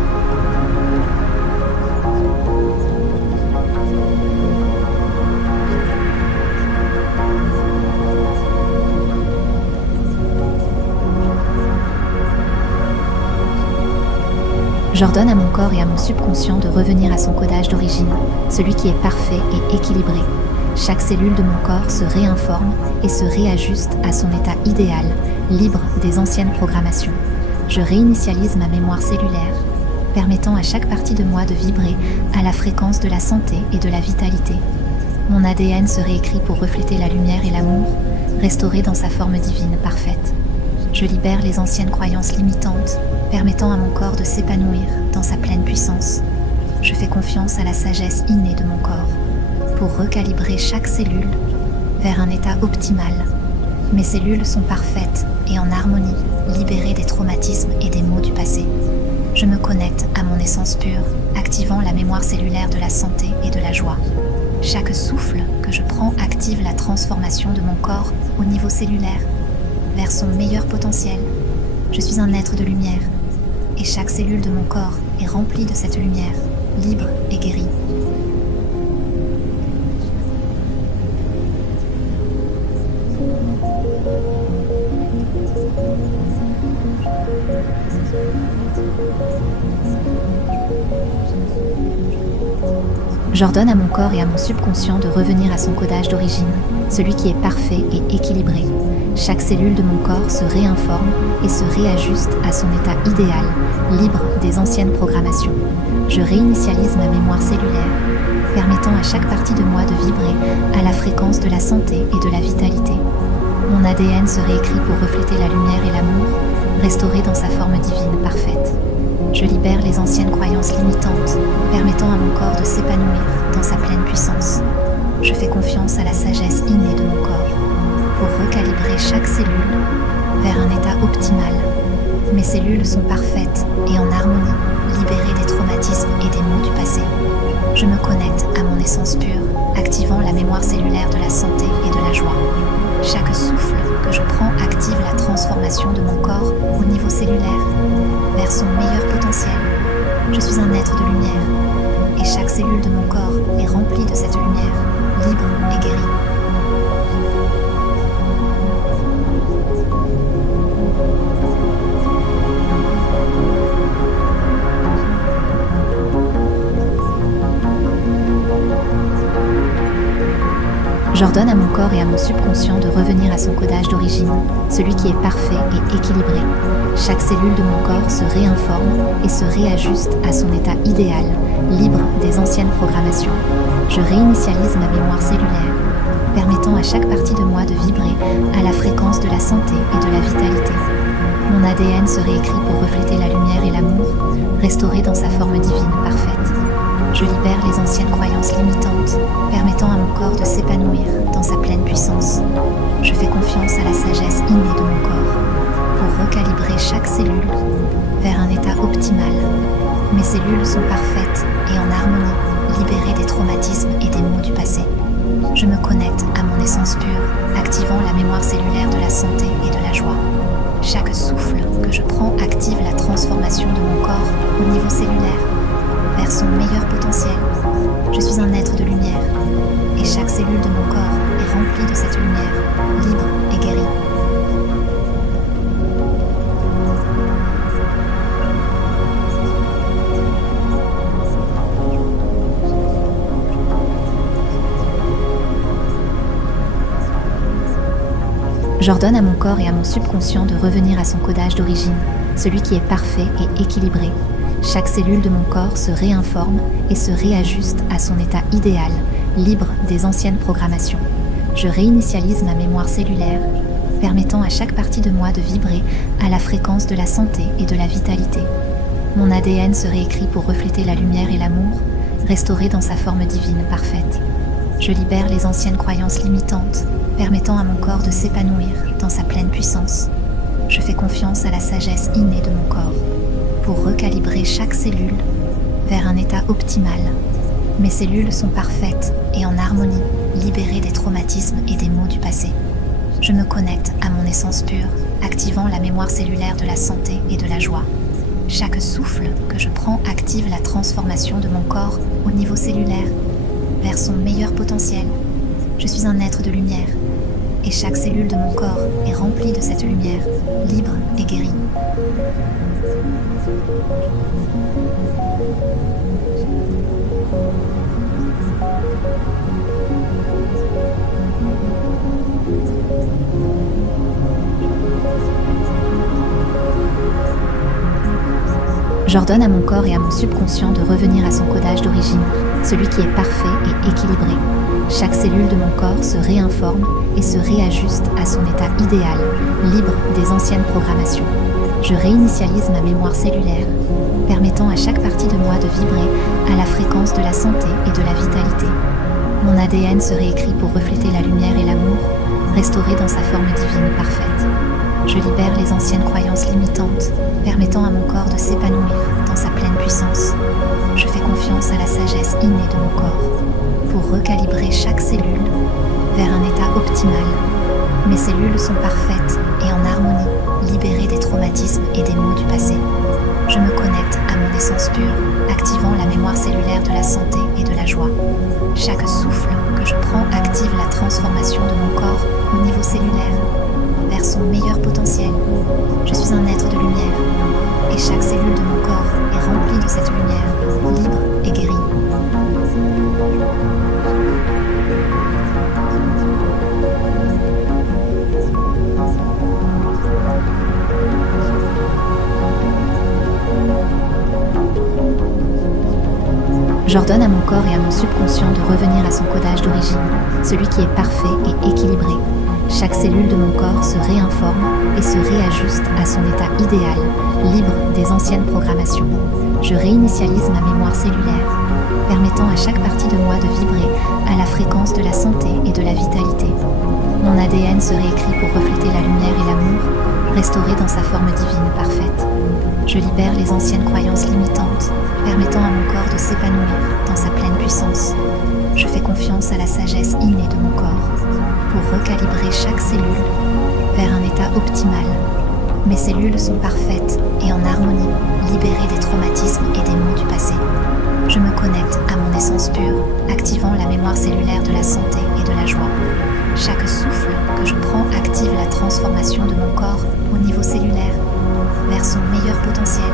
J'ordonne à mon corps et à mon subconscient de revenir à son codage d'origine, celui qui est parfait et équilibré. Chaque cellule de mon corps se réinforme et se réajuste à son état idéal, libre des anciennes programmations. Je réinitialise ma mémoire cellulaire, permettant à chaque partie de moi de vibrer à la fréquence de la santé et de la vitalité. Mon ADN se réécrit pour refléter la lumière et l'amour, restauré dans sa forme divine parfaite. Je libère les anciennes croyances limitantes, permettant à mon corps de s'épanouir dans sa pleine puissance. Je fais confiance à la sagesse innée de mon corps pour recalibrer chaque cellule vers un état optimal. Mes cellules sont parfaites et en harmonie, libérées des traumatismes et des maux du passé. Je me connecte à mon essence pure, activant la mémoire cellulaire de la santé et de la joie. Chaque souffle que je prends active la transformation de mon corps au niveau cellulaire vers son meilleur potentiel. Je suis un être de lumière et chaque cellule de mon corps est remplie de cette lumière, libre et guérie. J'ordonne à mon corps et à mon subconscient de revenir à son codage d'origine, celui qui est parfait et équilibré. Chaque cellule de mon corps se réinforme et se réajuste à son état idéal, libre des anciennes programmations. Je réinitialise ma mémoire cellulaire, permettant à chaque partie de moi de vibrer à la fréquence de la santé et de la vitalité. Mon ADN se réécrit pour refléter la lumière et l'amour, restauré dans sa forme divine parfaite. Je libère les anciennes croyances limitantes, permettant à mon corps de s'épanouir dans sa pleine puissance. Je fais confiance à la sagesse innée de mon corps pour recalibrer chaque cellule vers un état optimal. Mes cellules sont parfaites et en harmonie, libérées des traumatismes et des maux du passé. Je me connecte à mon essence pure, activant la mémoire cellulaire de la santé et de la joie. Chaque souffle que je prends active la transformation de mon corps au niveau cellulaire vers son meilleur potentiel. Je suis un être de lumière et chaque cellule de mon corps est remplie de cette lumière, libre et guérie. J'ordonne à mon corps et à mon subconscient de revenir à son codage d'origine, celui qui est parfait et équilibré. Chaque cellule de mon corps se réinforme et se réajuste à son état idéal, libre des anciennes programmations. Je réinitialise ma mémoire cellulaire, permettant à chaque partie de moi de vibrer à la fréquence de la santé et de la vitalité. Mon ADN se réécrit pour refléter la lumière et l'amour, restauré dans sa forme divine parfaite. Je libère les anciennes croyances limitantes, permettant à mon corps de s'épanouir dans sa pleine puissance. Je fais confiance à la sagesse innée de mon corps pour recalibrer chaque cellule vers un état optimal. Mes cellules sont parfaites et en harmonie, libérées des traumatismes et des maux du passé. Je me connecte à mon essence pure, activant la mémoire cellulaire de la santé et de la joie. Chaque souffle que je prends active la transformation de mon corps au niveau cellulaire vers son meilleur potentiel. Je suis un être de lumière et chaque cellule de mon corps est remplie de cette lumière, libre et guérie. J'ordonne à mon corps et à mon subconscient de revenir à son codage d'origine, celui qui est parfait et équilibré. Chaque cellule de mon corps se réinforme et se réajuste à son état idéal, libre des anciennes programmations. Je réinitialise ma mémoire cellulaire, permettant à chaque partie de moi de vibrer à la fréquence de la santé et de la vitalité. Mon ADN se réécrit pour refléter la lumière et l'amour, restauré dans sa forme divine parfaite. Je libère les anciennes croyances limitantes, permettant à mon corps de s'épanouir dans sa pleine puissance. Je fais confiance à la sagesse innée de mon corps pour recalibrer chaque cellule vers un état optimal. Mes cellules sont parfaites et en harmonie, libérées des traumatismes et des maux du passé. Je me connecte à mon essence pure, activant la mémoire cellulaire de la santé et de la joie. Chaque souffle que je prends active la transformation de mon corps au niveau cellulaire vers son meilleur potentiel. Je suis un être de lumière et chaque cellule de mon corps est remplie de cette lumière, libre et guérie. J'ordonne à mon corps et à mon subconscient de revenir à son codage d'origine, celui qui est parfait et équilibré. Chaque cellule de mon corps se réinforme et se réajuste à son état idéal, libre des anciennes programmations. Je réinitialise ma mémoire cellulaire, permettant à chaque partie de moi de vibrer à la fréquence de la santé et de la vitalité. Mon ADN se réécrit pour refléter la lumière et l'amour, restauré dans sa forme divine parfaite. Je libère les anciennes croyances limitantes, permettant à mon corps de s'épanouir dans sa pleine puissance. Je fais confiance à la sagesse innée de mon corps pour recalibrer chaque cellule vers un état optimal. Mes cellules sont parfaites et en harmonie, libérées des traumatismes et des maux du passé. Je me connecte à mon essence pure, activant la mémoire cellulaire de la santé et de la joie. Chaque souffle que je prends active la transformation de mon corps au niveau cellulaire vers son meilleur potentiel. Je suis un être de lumière et chaque cellule de mon corps est remplie de cette lumière, libre et guérie. J'ordonne à mon corps et à mon subconscient de revenir à son codage d'origine, celui qui est parfait et équilibré. Chaque cellule de mon corps se réinforme et se réajuste à son état idéal, libre des anciennes programmations. Je réinitialise ma mémoire cellulaire, permettant à chaque partie de moi de vibrer à la fréquence de la santé et de la vitalité. Mon ADN se réécrit pour refléter la lumière et l'amour, restauré dans sa forme divine parfaite. Je libère les anciennes croyances limitantes, permettant à mon corps de s'épanouir dans sa pleine puissance. Je fais confiance à la sagesse innée de mon corps pour recalibrer chaque cellule vers un état optimal. Mes cellules sont parfaites et en harmonie, libérées des traumatismes et des maux du passé. Je me connecte à mon essence pure, activant la mémoire cellulaire de la santé et de la joie. Chaque souffle que je prends active la transformation de mon corps au niveau cellulaire vers son meilleur potentiel.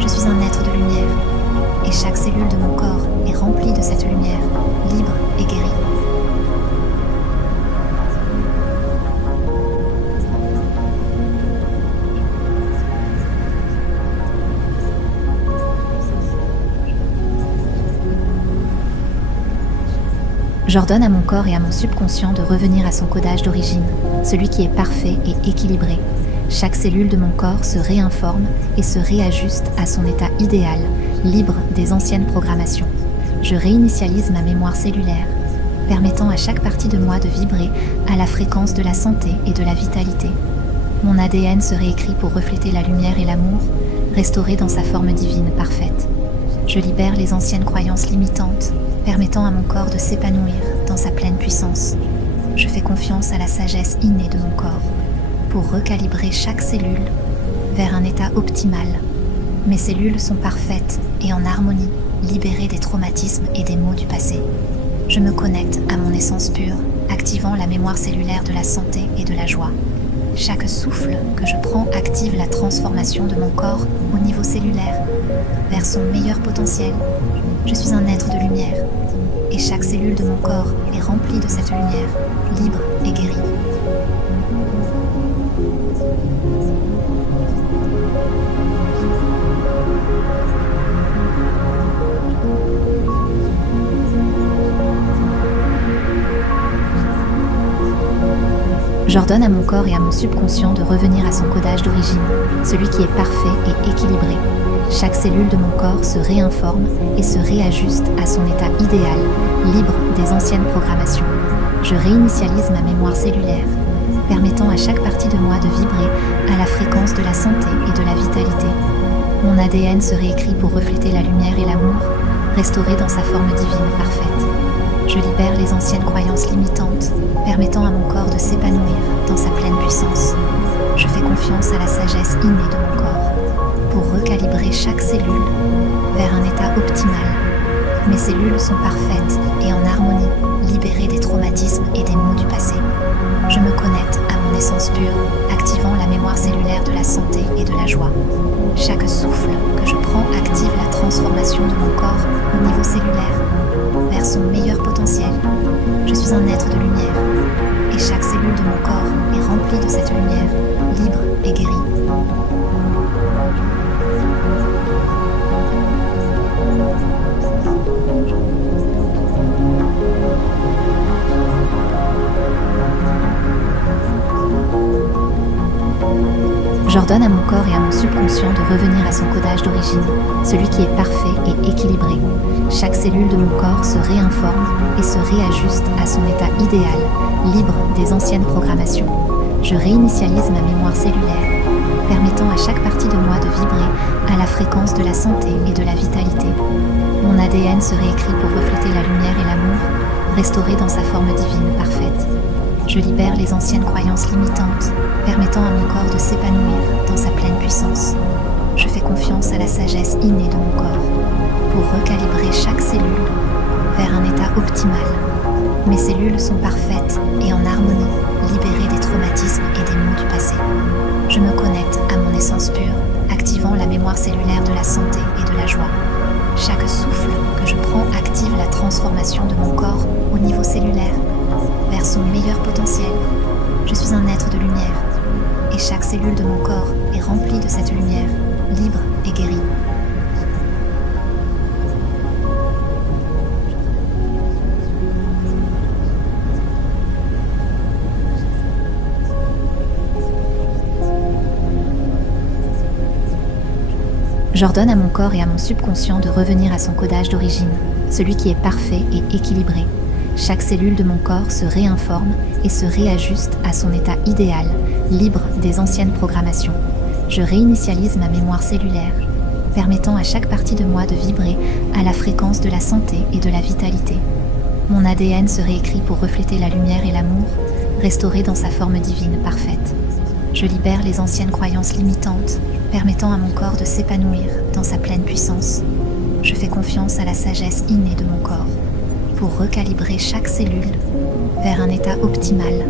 Je suis un être de lumière et chaque cellule de mon corps est remplie de cette lumière, libre et guérie. J'ordonne à mon corps et à mon subconscient de revenir à son codage d'origine, celui qui est parfait et équilibré. Chaque cellule de mon corps se réinforme et se réajuste à son état idéal, libre des anciennes programmations. Je réinitialise ma mémoire cellulaire, permettant à chaque partie de moi de vibrer à la fréquence de la santé et de la vitalité. Mon ADN se réécrit pour refléter la lumière et l'amour, restauré dans sa forme divine parfaite. Je libère les anciennes croyances limitantes, permettant à mon corps de s'épanouir dans sa pleine puissance. Je fais confiance à la sagesse innée de mon corps pour recalibrer chaque cellule vers un état optimal. Mes cellules sont parfaites et en harmonie, libérées des traumatismes et des maux du passé. Je me connecte à mon essence pure, activant la mémoire cellulaire de la santé et de la joie. Chaque souffle que je prends active la transformation de mon corps au niveau cellulaire vers son meilleur potentiel. Je suis un être de lumière et chaque cellule de mon corps est remplie de cette lumière, libre et guérie. J'ordonne à mon corps et à mon subconscient de revenir à son codage d'origine, celui qui est parfait et équilibré. Chaque cellule de mon corps se réinforme et se réajuste à son état idéal, libre des anciennes programmations. Je réinitialise ma mémoire cellulaire, permettant à chaque partie de moi de vibrer à la fréquence de la santé et de la vitalité. Mon ADN se réécrit pour refléter la lumière et l'amour, restauré dans sa forme divine parfaite. Je libère les anciennes croyances limitantes, permettant à mon corps de s'épanouir dans sa pleine puissance. Je fais confiance à la sagesse innée de mon corps pour recalibrer chaque cellule vers un état optimal. Mes cellules sont parfaites et en harmonie, libérées des traumatismes et des maux du passé. Je me santé et de la joie. Chaque souffle que je prends active la transformation de mon corps au niveau cellulaire, vers son meilleur potentiel. Je suis un être de lumière, et chaque cellule de mon corps est remplie de cette lumière, libre et guérie. J'ordonne à mon corps et à mon subconscient de revenir à son codage d'origine, celui qui est parfait et équilibré. Chaque cellule de mon corps se réinforme et se réajuste à son état idéal, libre des anciennes programmations. Je réinitialise ma mémoire cellulaire, permettant à chaque partie de moi de vibrer à la fréquence de la santé et de la vitalité. Mon ADN se réécrit pour refléter la lumière et l'amour, restauré dans sa forme divine parfaite. Je libère les anciennes croyances limitantes, permettant à mon corps de s'épanouir dans sa pleine puissance. Je fais confiance à la sagesse innée de mon corps pour recalibrer chaque cellule vers un état optimal. Mes cellules sont parfaites et en harmonie, libérées des traumatismes et des maux du passé. Je me connecte à mon essence pure, activant la mémoire cellulaire de la santé et de la joie. Chaque souffle que je prends active la transformation de mon corps au niveau cellulaire, vers son meilleur potentiel. Je suis un être de lumière, et chaque cellule de mon corps est remplie de cette lumière, libre et guérie. J'ordonne à mon corps et à mon subconscient de revenir à son codage d'origine, celui qui est parfait et équilibré. Chaque cellule de mon corps se réinforme et se réajuste à son état idéal, libre des anciennes programmations. Je réinitialise ma mémoire cellulaire, permettant à chaque partie de moi de vibrer à la fréquence de la santé et de la vitalité. Mon ADN se réécrit pour refléter la lumière et l'amour, restauré dans sa forme divine parfaite. Je libère les anciennes croyances limitantes, permettant à mon corps de s'épanouir dans sa pleine puissance. Je fais confiance à la sagesse innée de mon corps pour recalibrer chaque cellule vers un état optimal.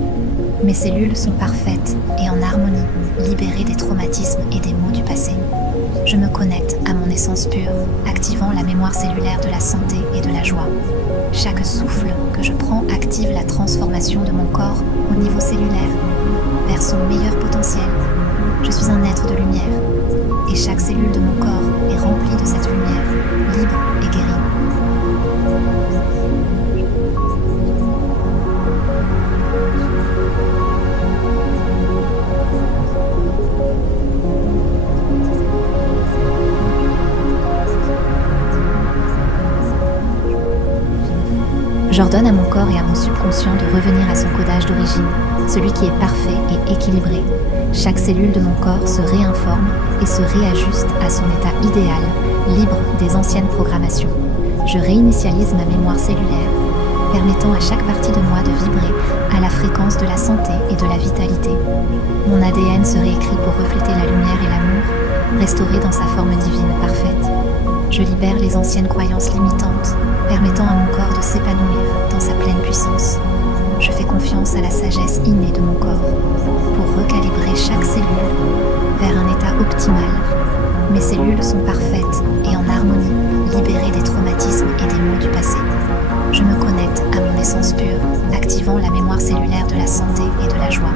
Mes cellules sont parfaites et en harmonie, libérées des traumatismes et des maux du passé. Je me connecte à mon essence pure, activant la mémoire cellulaire de la santé et de la joie. Chaque souffle que je prends active la transformation de mon corps au niveau cellulaire, vers son meilleur potentiel. Je suis un être de lumière, et chaque cellule de mon corps est remplie de cette lumière, libre et guérie. J'ordonne à mon corps et à mon subconscient de revenir à son codage d'origine, celui qui est parfait et équilibré. Chaque cellule de mon corps se réinforme et se réajuste à son état idéal, libre des anciennes programmations. Je réinitialise ma mémoire cellulaire, permettant à chaque partie de moi de vibrer à la fréquence de la santé et de la vitalité. Mon ADN se réécrit pour refléter la lumière et l'amour, restauré dans sa forme divine parfaite. Je libère les anciennes croyances limitantes, permettant à mon corps de s'épanouir dans sa pleine puissance. Je fais confiance à la sagesse innée de mon corps pour recalibrer chaque cellule vers un état optimal. Mes cellules sont parfaites et en harmonie, libérées des traumatismes et des maux du passé. Je me connecte à mon essence pure, activant la mémoire cellulaire de la santé et de la joie.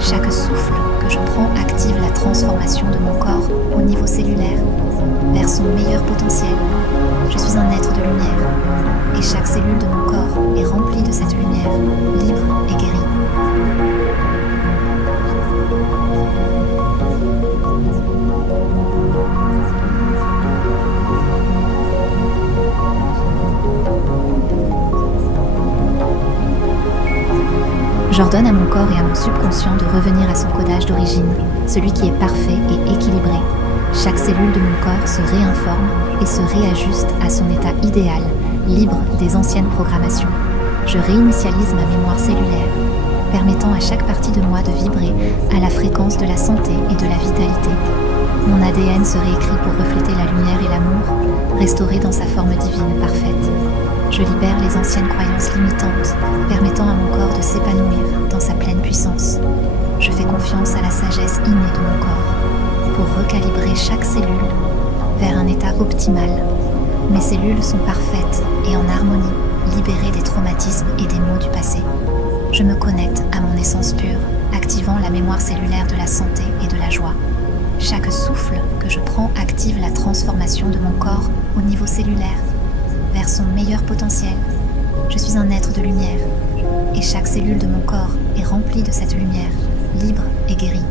Chaque souffle que je prends active la transformation de mon corps au niveau cellulaire, vers son meilleur potentiel. Je suis un être de lumière, et chaque cellule de mon corps est remplie de cette lumière, libre et guérie. J'ordonne à mon corps et à mon subconscient de revenir à son codage d'origine, celui qui est parfait et équilibré. Chaque cellule de mon corps se réinforme et se réajuste à son état idéal, libre des anciennes programmations. Je réinitialise ma mémoire cellulaire, permettant à chaque partie de moi de vibrer à la fréquence de la santé et de la vitalité. Mon ADN se réécrit pour refléter la lumière et l'amour, restauré dans sa forme divine parfaite. Je libère les anciennes croyances limitantes, permettant à mon corps de s'épanouir dans sa pleine puissance. Je fais confiance confiance à la sagesse innée de mon corps pour recalibrer chaque cellule vers un état optimal. Mes cellules sont parfaites et en harmonie, libérées des traumatismes et des maux du passé. Je me connecte à mon essence pure, activant la mémoire cellulaire de la santé et de la joie. Chaque souffle que je prends active la transformation de mon corps au niveau cellulaire, vers son meilleur potentiel. Je suis un être de lumière, et chaque cellule de mon corps est remplie de cette lumière, libre et guérie.